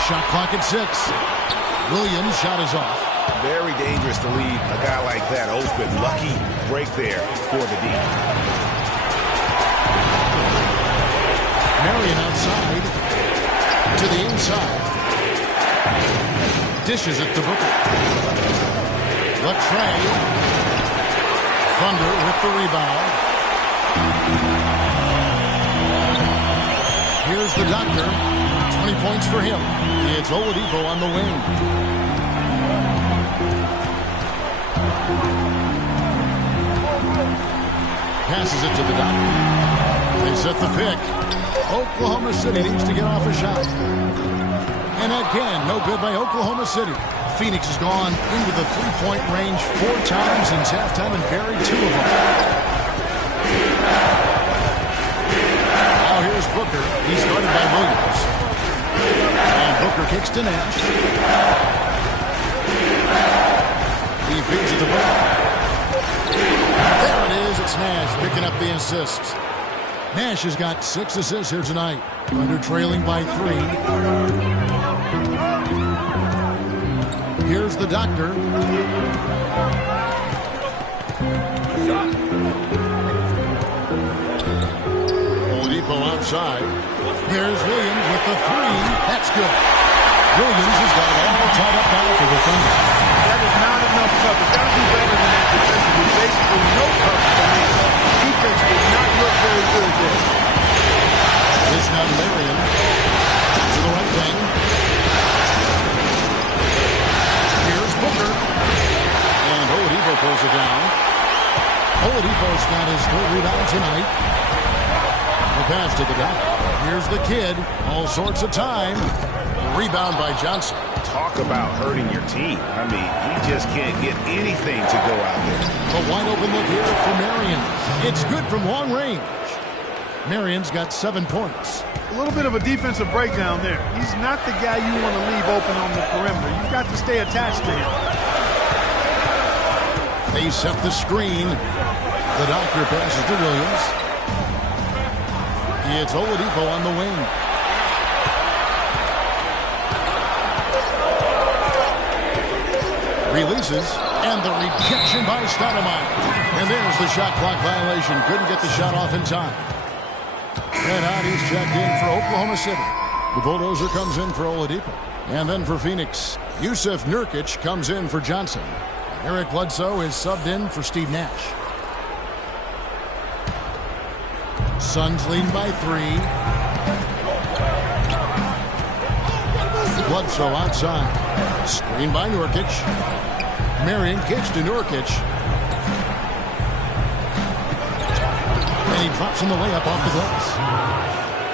Shot clock at 6. Williams' shot is off. Very dangerous to leave a guy like that open. Lucky break there for the D. Marion outside to the inside. Dishes it to Booker. Latrey. Thunder with the rebound. Here's the Doctor. 20 points for him. It's Oladipo on the wing. Passes it to the Doctor. They set the pick. Oklahoma City needs to get off a shot. And again, no good by Oklahoma City. Phoenix has gone into the three-point range 4 times since halftime and buried 2 of them. Now here's Booker. He's guarded by Williams. And Booker kicks to Nash. He feeds it to Booker. There it is. It's Nash picking up the assists. Nash has got 6 assists here tonight. Under trailing by 3. Here's the Doctor. Oladipo outside. Here's Williams with the 3. That's good. Williams has got it all tied up now for the Thunder. That is not enough cover. Got to do better than that defensively. Basically no cover for me. Defense did not look very good there. It's now Marion to the right wing. Here's Booker. And Oladipo pulls it down. Oladipo's got his 3rd rebound tonight. The pass to the Doctor. Here's the kid. All sorts of time. The rebound by Johnson. Talk about hurting your team. I mean, he just can't get anything to go out there. A wide open look here for Marion. It's good from long range. Marion's got 7 points. A little bit of a defensive breakdown there. He's not the guy you want to leave open on the perimeter. You've got to stay attached to him. They set the screen. The Doctor passes to Williams. It's Oladipo on the wing. Releases, and the rejection by Stoudemire. And there's the shot clock violation. Couldn't get the shot off in time. And out he's checked in for Oklahoma City. The bulldozer comes in for Oladipo. And then for Phoenix, Yusuf Nurkic comes in for Johnson. Eric Bledsoe is subbed in for Steve Nash. Suns lead by 3. Bledsoe outside. Screen by Nurkic. Marion kicks to Nurkic. And he drops in the layup off the glass.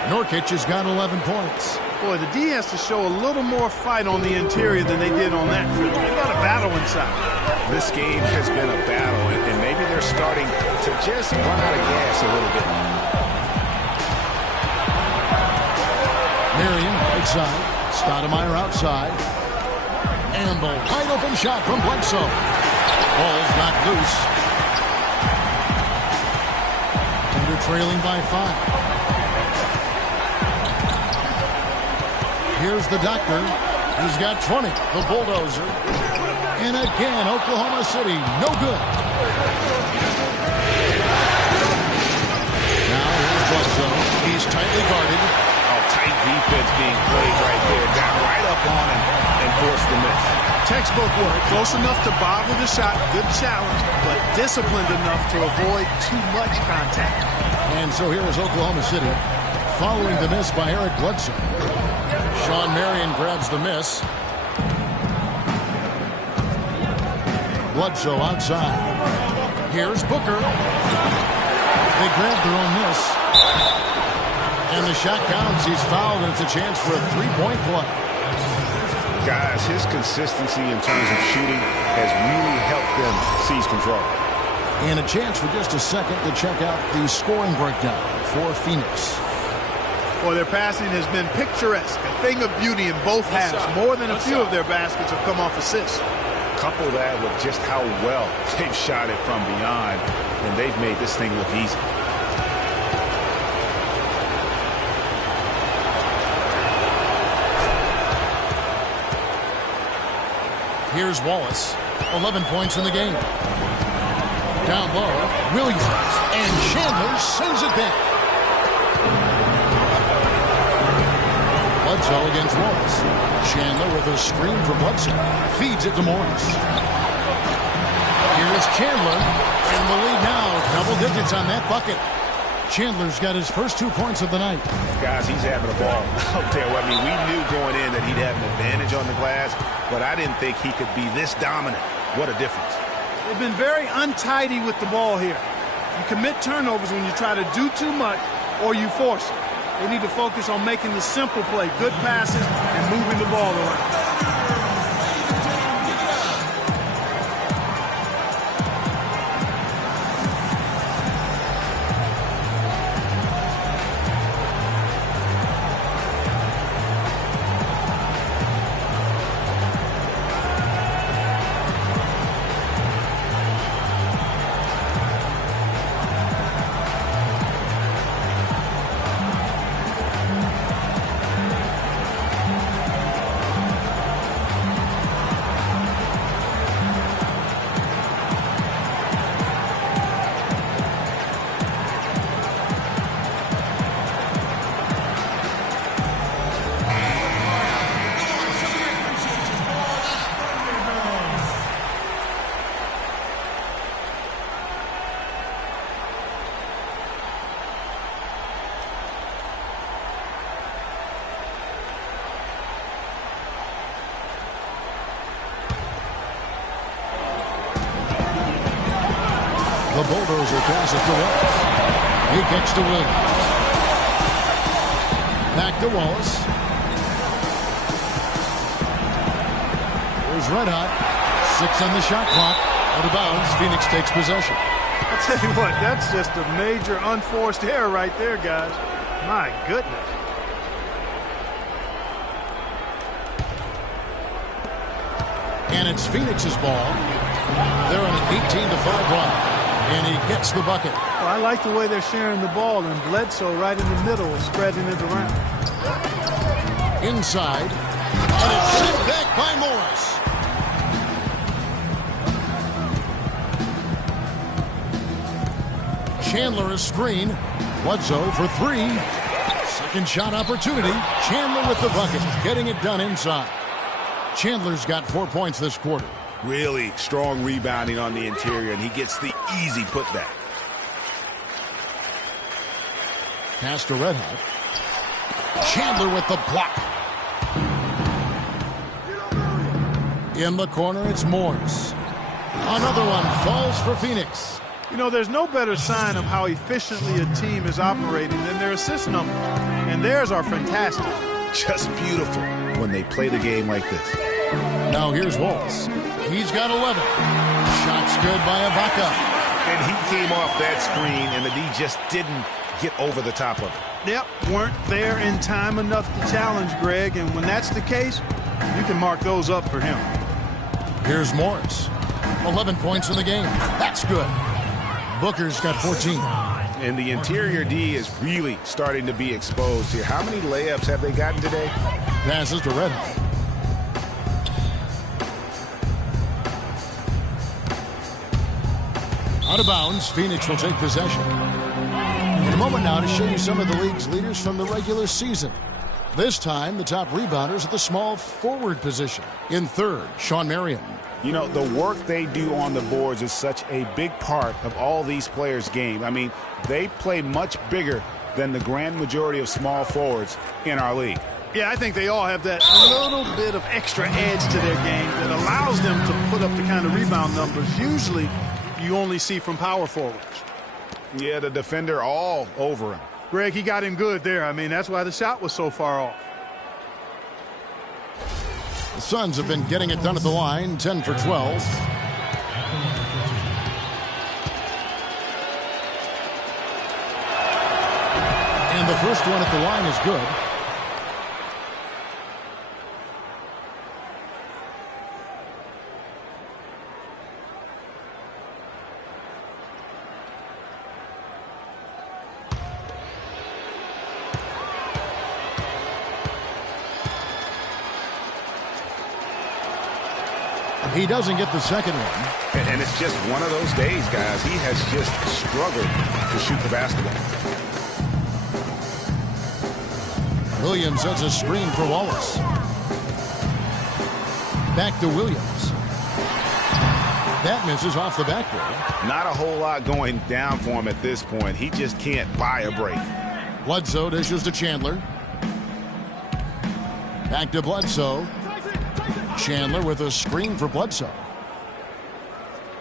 Nurkic has got 11 points. Boy, the D has to show a little more fight on the interior than they did on that trip. They got a battle inside. This game has been a battle, and maybe they're starting to just run out of gas a little bit. Marion right side. Stoudemire outside. And the wide open shot from Bledsoe. Ball's not loose. Thunder trailing by 5. Here's the Doctor. He's got 20. The bulldozer. And again, Oklahoma City, no good. Now here's Bledsoe. He's tightly guarded. Tight defense being played right there. Got right up on him and forced the miss. Textbook work. Close enough to bother the shot. Good challenge, but disciplined enough to avoid too much contact. And so here is Oklahoma City following the miss by Eric Bledsoe. Shawn Marion grabs the miss. Bledsoe outside. Here's Booker. They grabbed their own miss. And the shot counts. He's fouled, and it's a chance for a three-point play. Guys, his consistency in terms of shooting has really helped them seize control. And a chance for just a second to check out the scoring breakdown for Phoenix. Boy, their passing has been picturesque, a thing of beauty in both halves. More than a few of their baskets have come off assists. Couple that with just how well they've shot it from beyond, and they've made this thing look easy. Here's Wallace. 11 points in the game. Down low, Williams. And Chandler sends it back. Bledsoe against Wallace. Chandler with a screen for Bledsoe. Feeds it to Morris. Here is Chandler. In the lead now. Double digits on that bucket. Chandler's got his first 2 points of the night. Guys, he's having a ball out there. I mean, we knew going in that he'd have an advantage on the glass, but I didn't think he could be this dominant. What a difference. They've been very untidy with the ball here. You commit turnovers when you try to do too much or you force it. They need to focus on making the simple play, good passes, and moving the ball around. The bulldozer passes to Wallace. He kicks to Williams. Back to Wallace. Here's Red Hot. 6 on the shot clock. Out of bounds. Phoenix takes possession. I'll tell you what, that's just a major unforced error right there, guys. My goodness. And it's Phoenix's ball. They're on an 18-5 run. And he gets the bucket. Well, I like the way they're sharing the ball, and Bledsoe right in the middle is spreading it around. Inside. And it's sent back by Morris. Chandler is screen. Bledsoe for 3. Second shot opportunity. Chandler with the bucket. Getting it done inside. Chandler's got 4 points this quarter. Really strong rebounding on the interior, and he gets the easy putback. Pass to Red Hot. Chandler with the block. In the corner, it's Morris. Another one falls for Phoenix. You know, there's no better sign of how efficiently a team is operating than their assist numbers. And theirs are fantastic. Just beautiful when they play the game like this. Now here's Wallace. He's got 11. Shot's good by Ibaka. And he came off that screen, and the D just didn't get over the top of it. Yep, weren't there in time enough to challenge Greg, and when that's the case, you can mark those up for him. Here's Morris. 11 points in the game. That's good. Booker's got 14. And the interior D is really starting to be exposed here. How many layups have they gotten today? Passes to Red Hot. Out of bounds, Phoenix will take possession. In a moment now to show you some of the league's leaders from the regular season. This time, the top rebounders at the small forward position. In third, Shawn Marion. You know, the work they do on the boards is such a big part of all these players' game. I mean, they play much bigger than the grand majority of small forwards in our league. Yeah, I think they all have that little bit of extra edge to their game that allows them to put up the kind of rebound numbers usually you only see from power forwards. Yeah, the defender all over him. Greg, he got him good there. I mean, that's why the shot was so far off. The Suns have been getting it done at the line, 10 for 12. And the first one at the line is good. He doesn't get the second one. And it's just one of those days, guys. He has just struggled to shoot the basketball. Williams sets a screen for Wallace. Back to Williams. That misses off the backboard. Not a whole lot going down for him at this point. He just can't buy a break. Bledsoe dishes to Chandler. Back to Bledsoe. Chandler with a screen for Bledsoe.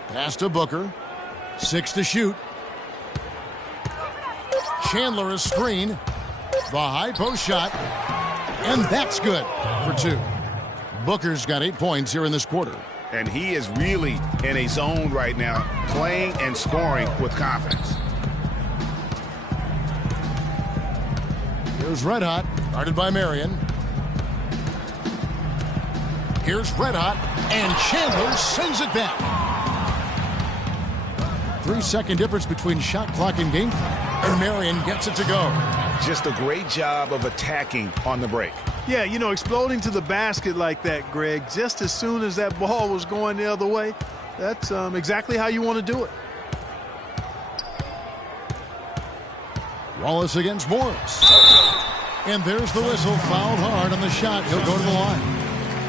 Pass to Booker. 6 to shoot. Chandler a screen. The high post shot. And that's good for 2. Booker's got 8 points here in this quarter. And he is really in a zone right now, playing and scoring with confidence. Here's Red Hot, guarded by Marion. Here's Red Hot, and Chandler sends it back. 3-second difference between shot clock and game clock, and Marion gets it to go. Just a great job of attacking on the break. Yeah, you know, exploding to the basket like that, Greg, just as soon as that ball was going the other way, that's exactly how you want to do it. Wallace against Morris. And there's the whistle, fouled hard on the shot. He'll go to the line.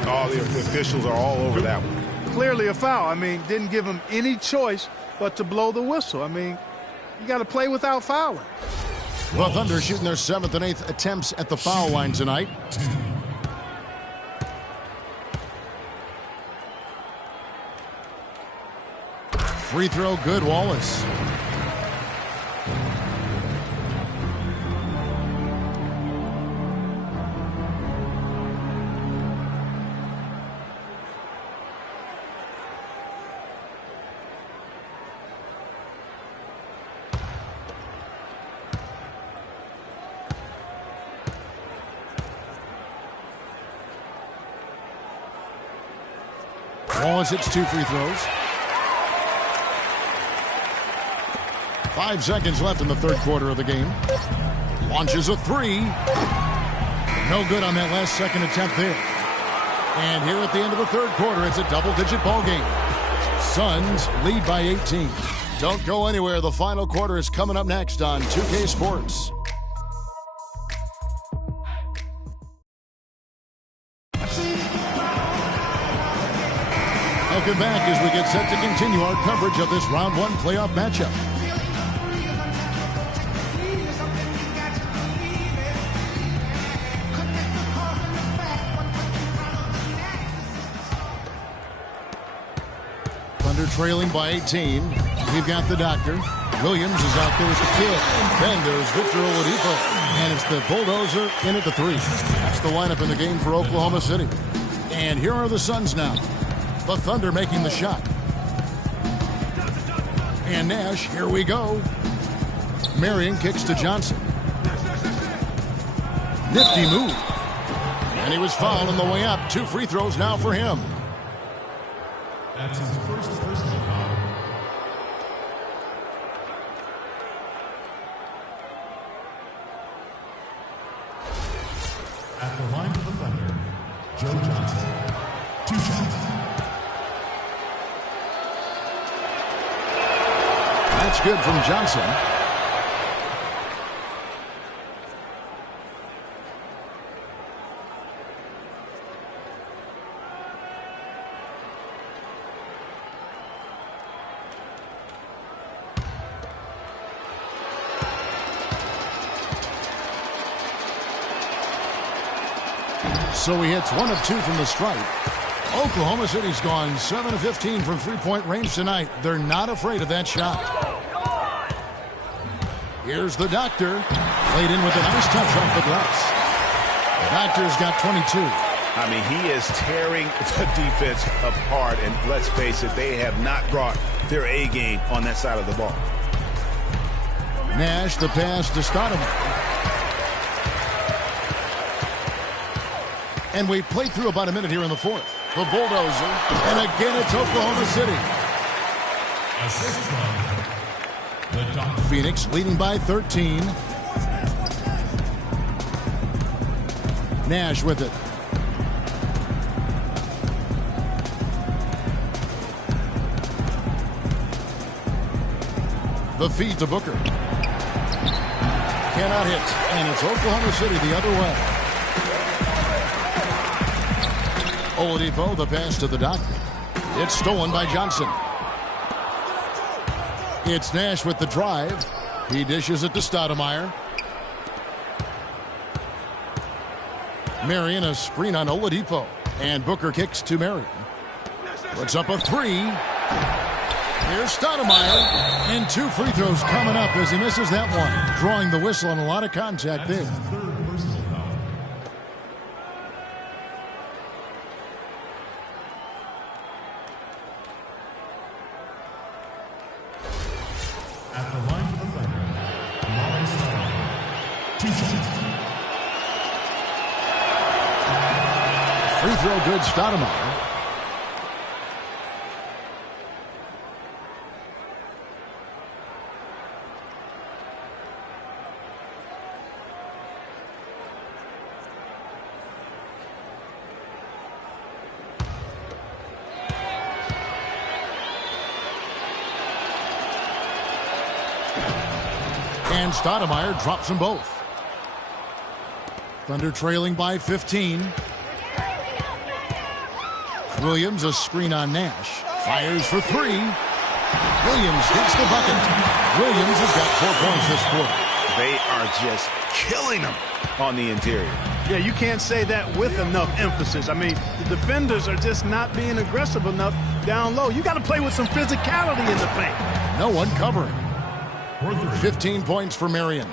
Oh, the officials are all over that one. Clearly a foul. I mean, didn't give him any choice but to blow the whistle. I mean, you got to play without fouling. The Thunder shooting their 7th and 8th attempts at the foul line tonight. Free throw good, Wallace. Wallace hits 2 free throws. 5 seconds left in the third quarter of the game. Launches a 3. No good on that last second attempt there. And here at the end of the third quarter, it's a double-digit ball game. Suns lead by 18. Don't go anywhere. The final quarter is coming up next on 2K Sports. Welcome back as we get set to continue our coverage of this round 1 playoff matchup. Thunder trailing by 18. We've got the doctor. Williams is out there with the kid. Then there's Victor Oladipo. And it's the bulldozer in at the 3. That's the lineup in the game for Oklahoma City. And here are the Suns now. The Thunder making the shot. And Nash, here we go. Marion kicks to Johnson. Nifty move. And he was fouled on the way up. 2 free throws now for him. That's his first personal foul. At the line for the Thunder, Joe Johnson. 2 shots. That's good from Johnson. So he hits 1 of 2 from the stripe. Oklahoma City's gone 7 of 15 from three-point range tonight. They're not afraid of that shot. Here's the doctor. Played in with a nice touch off the glass. The doctor's got 22. I mean, he is tearing the defense apart. And let's face it, they have not brought their A game on that side of the ball. Nash, the pass to Stoudemire. And we've played through about a minute here in the fourth. The bulldozer. And again, it's Oklahoma City. Assist from the Doctor. Phoenix leading by 13. Nash with it. The feed to Booker. Cannot hit. And it's Oklahoma City the other way. Oladipo, the pass to the doctor. It's stolen by Johnson. It's Nash with the drive. He dishes it to Stoudemire. Marion, a screen on Oladipo. And Booker kicks to Marion. Puts up a three. Here's Stoudemire. And 2 free throws coming up as he misses that one. Drawing the whistle on a lot of contact there. At the line for the Thunder, Amar'e Stoudemire. 2 shots. Free throw good, Stoudemire. And Stoudemire drops them both. Thunder trailing by 15. Williams, a screen on Nash. Fires for 3. Williams hits the bucket. Williams has got 4 points this quarter. They are just killing them on the interior. Yeah, you can't say that with enough emphasis. I mean, the defenders are just not being aggressive enough down low. You got to play with some physicality in the paint. No one covering. 15 points for Marion.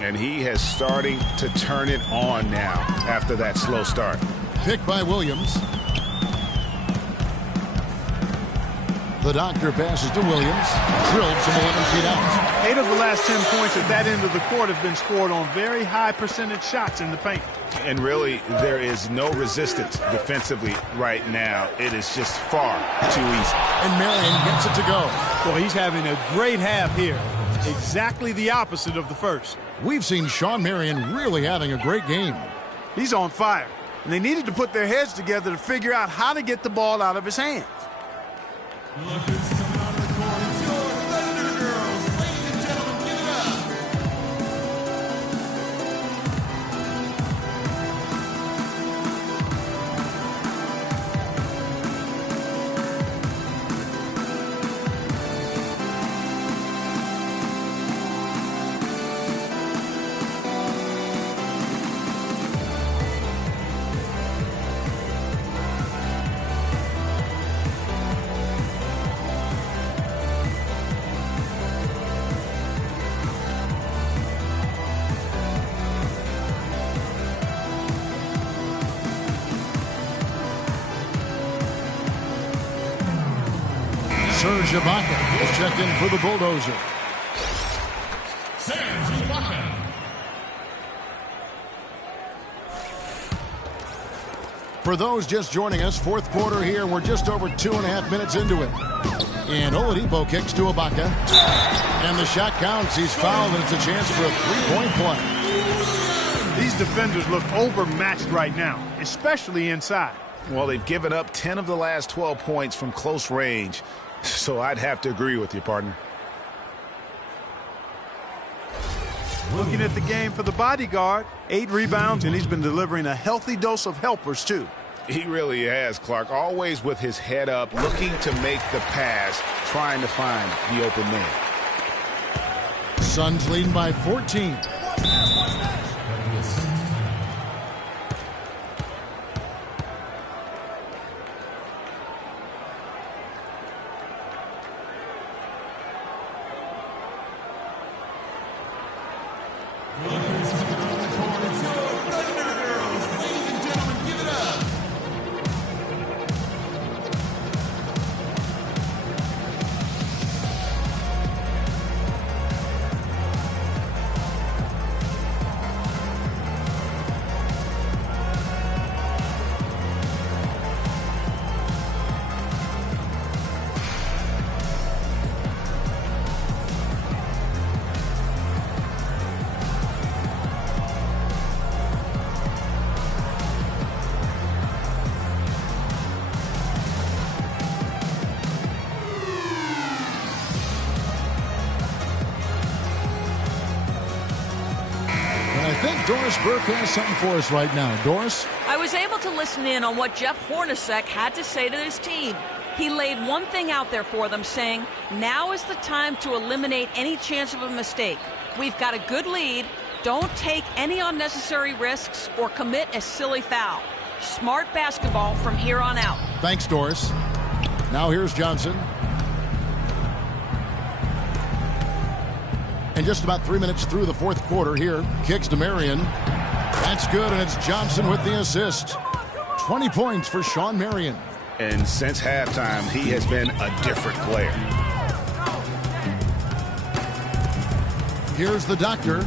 And he has starting to turn it on now after that slow start. Pick by Williams. The doctor passes to Williams. Drilled from 11 feet out. 8 of the last 10 points at that end of the court have been scored on very high percentage shots in the paint. And really, there is no resistance defensively right now. It is just far too easy. And Marion gets it to go. Well, he's having a great half here. Exactly the opposite of the first. We've seen Shawn Marion really having a great game. He's on fire. And they needed to put their heads together to figure out how to get the ball out of his hands. Look who's coming out of the court. It's your Thunder Girls. Ladies and gentlemen, give it up. Serge Ibaka is checked in for the Bulldozer. Serge Ibaka. For those just joining us, fourth quarter here. We're just over 2.5 minutes into it. And Oladipo kicks to Ibaka. And the shot counts. He's fouled, and it's a chance for a three-point play. These defenders look overmatched right now, especially inside. Well, they've given up 10 of the last 12 points from close range. So I'd have to agree with you, partner. Looking at the game for the bodyguard, 8 rebounds, and he's been delivering a healthy dose of helpers, too. He really has, Clark. Always with his head up, looking to make the pass, trying to find the open man. Suns leading by 14. Doris Burke has something for us right now. Doris? I was able to listen in on what Jeff Hornacek had to say to his team. He laid one thing out there for them, saying, now is the time to eliminate any chance of a mistake. We've got a good lead. Don't take any unnecessary risks or commit a silly foul. Smart basketball from here on out. Thanks, Doris. Now here's Johnson. And just about 3 minutes through the fourth quarter here, kicks to Marion. That's good, and it's Johnson with the assist. 20 points for Shawn Marion. And since halftime, he has been a different player. Here's the doctor.